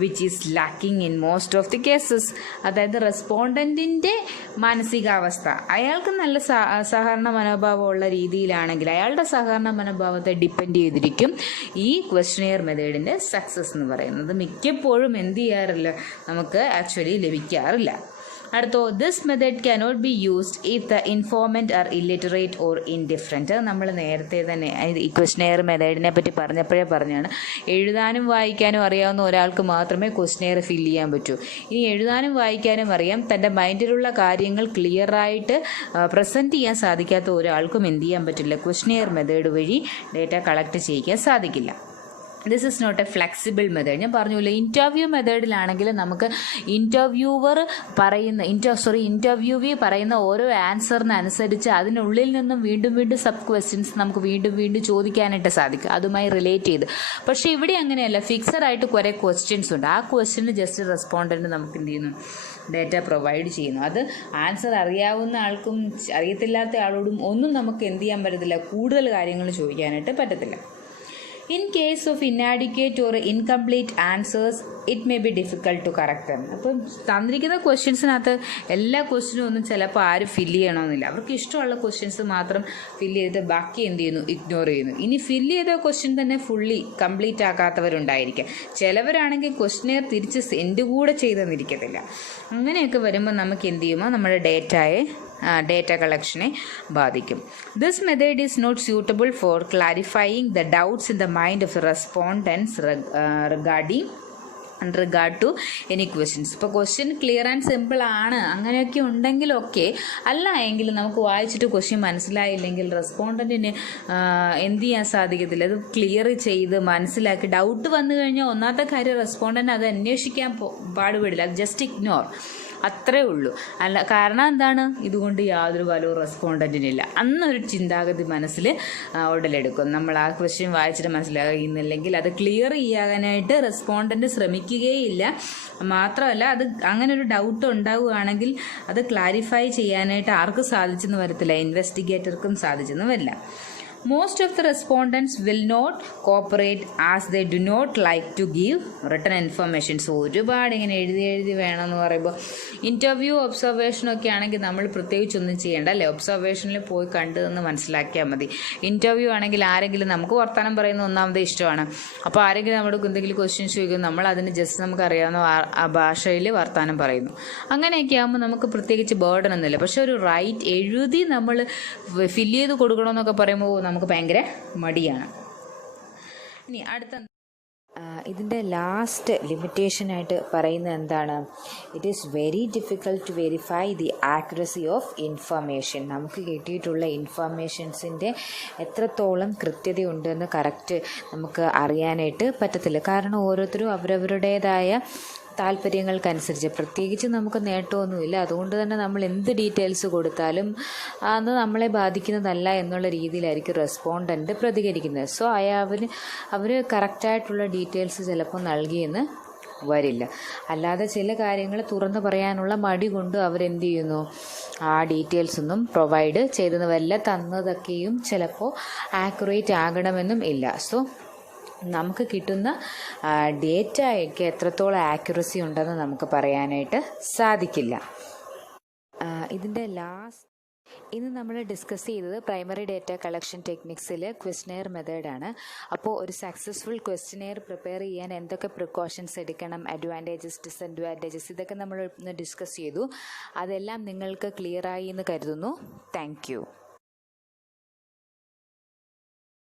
which is lacking in most of the cases. അതായത് റെസ്പോണ്ടൻറ്റിൻ്റെ മാനസികാവസ്ഥ, അയാൾക്ക് നല്ല സഹകരണ മനോഭാവമുള്ള രീതിയിലാണെങ്കിൽ അയാളുടെ സഹകരണ മനോഭാവത്തെ ഡിപ്പെൻഡ് ചെയ്തിരിക്കും ഈ ക്വസ്റ്റനെയർ മെത്തേഡിൻ്റെ സക്സസ് എന്ന് പറയുന്നത്. മിക്കപ്പോഴും എന്ത് ചെയ്യാറില്ല, നമുക്ക് ആക്ച്വലി ലഭിക്കാറില്ല. അടുത്തോ, this method cannot be used if the informant are illiterate or indifferent. നമ്മൾ നേരത്തെ തന്നെ ഈ ക്വസ്റ്റനെയർ മെത്തേഡിനെ പറ്റി പറഞ്ഞാണ്, എഴുതാനും വായിക്കാനും അറിയാവുന്ന ഒരാൾക്ക് മാത്രമേ ക്വസ്റ്റനെയർ ഫില്ല് ചെയ്യാൻ പറ്റൂ. ഇനി എഴുതാനും വായിക്കാനും അറിയാം, തൻ്റെ മൈൻഡിലുള്ള കാര്യങ്ങൾ ക്ലിയറായിട്ട് പ്രസൻറ്റ് ചെയ്യാൻ സാധിക്കാത്ത ഒരാൾക്കും എന്ത് ചെയ്യാൻ പറ്റില്ല, ക്വസ്റ്റനെയർ മെത്തേഡ് വഴി ഡേറ്റ കളക്ട് ചെയ്യിക്കാൻ സാധിക്കില്ല. This is not a flexible method. ഞാൻ പറഞ്ഞില്ല, ഇൻ്റർവ്യൂ മെത്തേഡിലാണെങ്കിൽ നമുക്ക് ഇൻ്റർവ്യൂവി പറയുന്ന ഓരോ ആൻസറിനനുസരിച്ച് അതിനുള്ളിൽ നിന്നും വീണ്ടും സബ് ക്വസ്റ്റ്യൻസ് നമുക്ക് വീണ്ടും ചോദിക്കാനായിട്ട് സാധിക്കും, അതുമായി റിലേറ്റ് ചെയ്ത്. പക്ഷേ ഇവിടെ അങ്ങനെയല്ല, ഫിക്സഡ് ആയിട്ട് കുറേ ക്വസ്റ്റ്യൻസ് ഉണ്ട്. ആ ക്വസ്റ്റ്യന് ജസ്റ്റ് റെസ്പോണ്ടൻറ്റ് നമുക്ക് എന്ത് ചെയ്യുന്നു, ഡേറ്റ പ്രൊവൈഡ് ചെയ്യുന്നു. അത് ആൻസർ അറിയാവുന്ന ആൾക്കും അറിയത്തില്ലാത്ത ആളോടും ഒന്നും നമുക്ക് എന്ത് ചെയ്യാൻ പറ്റത്തില്ല, കൂടുതൽ കാര്യങ്ങൾ ചോദിക്കാനായിട്ട് പറ്റത്തില്ല. In case of inadequate or incomplete answers, it may be difficult to correct them. അപ്പം തന്നിരിക്കുന്ന ക്വസ്റ്റ്യൻസിനകത്ത് എല്ലാ ക്വസ്റ്റ്യനും ഒന്നും ചിലപ്പോൾ ആരും ഫില്ല് ചെയ്യണമെന്നില്ല. അവർക്ക് ഇഷ്ടമുള്ള ക്വസ്റ്റ്യൻസ് മാത്രം ഫില്ല് ചെയ്തിട്ട് ബാക്കി എന്ത് ചെയ്യുന്നു, ഇഗ്നോർ ചെയ്യുന്നു. ഇനി ഫില്ല് ചെയ്ത ക്വസ്റ്റ്യൻ തന്നെ ഫുള്ളി കംപ്ലീറ്റ് ആക്കാത്തവരുണ്ടായിരിക്കാം. ചിലവരാണെങ്കിൽ ക്വസ്റ്റ്യനെയർ തിരിച്ച് സെൻഡ് കൂടെ ചെയ്തെന്നിരിക്കത്തില്ല. അങ്ങനെയൊക്കെ വരുമ്പോൾ നമുക്ക് എന്ത് ചെയ്യുമ്പോൾ നമ്മുടെ ഡേറ്റ കളക്ഷനെ ബാധിക്കും. This method is not suitable for clarifying the doubts in the mind of respondents regard to any questions. ഇപ്പോൾ ക്വസ്റ്റ്യൻ ക്ലിയർ ആൻഡ് സിമ്പിൾ ആണ് അങ്ങനെയൊക്കെ ഉണ്ടെങ്കിലൊക്കെ, അല്ല എങ്കിൽ നമുക്ക് വായിച്ചിട്ട് ക്വസ്റ്റ്യൻ മനസ്സിലായില്ലെങ്കിൽ റെസ്പോണ്ടൻറ്റിന് എന്ത് ചെയ്യാൻ സാധിക്കത്തില്ല, അത് ക്ലിയർ ചെയ്ത് മനസ്സിലാക്കി. ഡൗട്ട് വന്നു കഴിഞ്ഞാൽ ഒന്നാമത്തെ കാര്യം റെസ്പോണ്ടൻറ്റ് അത് അന്വേഷിക്കാൻ പാടുപെടില്ല, അത് ജസ്റ്റ് ഇഗ്നോർ, അത്രേ ഉള്ളൂ. അല്ല, കാരണം എന്താണ്, ഇതുകൊണ്ട് യാതൊരു ഫലവും റെസ്പോണ്ടൻറ്റിനില്ല അന്നൊരു ചിന്താഗതി മനസ്സിൽ ഉടലെടുക്കും. നമ്മൾ ആ ക്വസ്റ്റ്യൻ വായിച്ചിട്ട് മനസ്സിലാകുന്നില്ലെങ്കിൽ അത് ക്ലിയർ ചെയ്യാനായിട്ട് റെസ്പോണ്ടൻറ്റ് ശ്രമിക്കുകയില്ല. മാത്രമല്ല, അത് അങ്ങനെ ഒരു ഡൗട്ട് ഉണ്ടാവുകയാണെങ്കിൽ അത് ക്ലാരിഫൈ ചെയ്യാനായിട്ട് ആർക്കും സാധിച്ചെന്ന് വരത്തില്ല, ഇൻവെസ്റ്റിഗേറ്റർക്കും സാധിച്ചെന്ന് വരില്ല. Most of the respondents will not cooperate as they do not like to give written information. So ഒരുപാട് ഇങ്ങനെ എഴുതി വേണമെന്ന് പറയുമ്പോൾ ഇൻ്റർവ്യൂ ഒബ്സർവേഷനൊക്കെ ആണെങ്കിൽ നമ്മൾ പ്രത്യേകിച്ചൊന്നും ചെയ്യേണ്ട അല്ലേ, ഒബ്സർവേഷനിൽ പോയി കണ്ടതെന്ന് മനസ്സിലാക്കിയാൽ മതി. ഇൻ്റർവ്യൂ ആണെങ്കിൽ ആരെങ്കിലും നമുക്ക് വർത്തമാനം പറയുന്ന ഒന്നാമത് ഇഷ്ടമാണ്. അപ്പോൾ ആരെങ്കിലും നമ്മുടെ എന്തെങ്കിലും ക്വസ്റ്റ്യൻസ് ചോദിക്കും, നമ്മൾ അതിന് ജസ്റ്റ് നമുക്കറിയാവുന്ന ആ ഭാഷയിൽ വർത്തമാനം പറയുന്നു. അങ്ങനെയൊക്കെ ആകുമ്പോൾ നമുക്ക് പ്രത്യേകിച്ച് ബേർഡൻ ഒന്നുമില്ല. പക്ഷെ ഒരു റൈറ്റ് എഴുതി നമ്മൾ ഫില്ല് ചെയ്ത് കൊടുക്കണമെന്നൊക്കെ പറയുമ്പോൾ നമുക്ക് ഭയങ്കര മടിയാണ്. ഇനി അടുത്ത ഇതിൻ്റെ ലാസ്റ്റ് ലിമിറ്റേഷനായിട്ട് പറയുന്നത് എന്താണ്, it is very difficult to verify the accuracy of information. നമുക്ക് കിട്ടിയിട്ടുള്ള ഇൻഫർമേഷൻസിൻ്റെ എത്രത്തോളം കൃത്യതയുണ്ടെന്ന് കറക്റ്റ് നമുക്ക് അറിയാനായിട്ട് പറ്റത്തില്ല. കാരണം ഓരോരുത്തരും അവരവരുടേതായ താല്പര്യങ്ങൾക്കനുസരിച്ച്, പ്രത്യേകിച്ച് നമുക്ക് നേട്ടമൊന്നുമില്ല, അതുകൊണ്ട് തന്നെ നമ്മൾ എന്ത് ഡീറ്റെയിൽസ് കൊടുത്താലും അത് നമ്മളെ ബാധിക്കുന്നതല്ല എന്നുള്ള രീതിയിലായിരിക്കും റെസ്പോണ്ടൻ്റ് പ്രതികരിക്കുന്നത്. സോ അവർ കറക്റ്റായിട്ടുള്ള ഡീറ്റെയിൽസ് ചിലപ്പോൾ നൽകിയെന്ന് വരില്ല. അല്ലാതെ ചില കാര്യങ്ങൾ തുറന്നു പറയാനുള്ള മടി കൊണ്ട് അവരെന്ത് ചെയ്യുന്നു, ആ ഡീറ്റെയിൽസ് ഒന്നും പ്രൊവൈഡ് ചെയ്തെന്ന് വരില്ല. തന്നതൊക്കെയും ചിലപ്പോൾ ആക്യുറേറ്റ് ആകണമെന്നും ഇല്ല. സോ നമുക്ക് കിട്ടുന്ന ഡേറ്റയ്ക്ക് എത്രത്തോളം ആക്യുറസി ഉണ്ടെന്ന് നമുക്ക് പറയാനായിട്ട് സാധിക്കില്ല. ഇതിൻ്റെ ഇന്ന് നമ്മൾ ഡിസ്കസ് ചെയ്തത് പ്രൈമറി ഡേറ്റ കളക്ഷൻ ടെക്നിക്സിൽ ക്വസ്റ്റനെയർ മെത്തേഡാണ്. അപ്പോൾ ഒരു സക്സസ്ഫുൾ ക്വസ്റ്റനെയർ പ്രിപ്പയർ ചെയ്യാൻ എന്തൊക്കെ പ്രിക്കോഷൻസ് എടുക്കണം, അഡ്വാൻറ്റേജസ് ഡിസഡ്വാൻറ്റേജസ്, ഇതൊക്കെ നമ്മൾ ഇന്ന് ഡിസ്കസ് ചെയ്തു. അതെല്ലാം നിങ്ങൾക്ക് ക്ലിയറായി എന്ന് കരുതുന്നു. Thank you.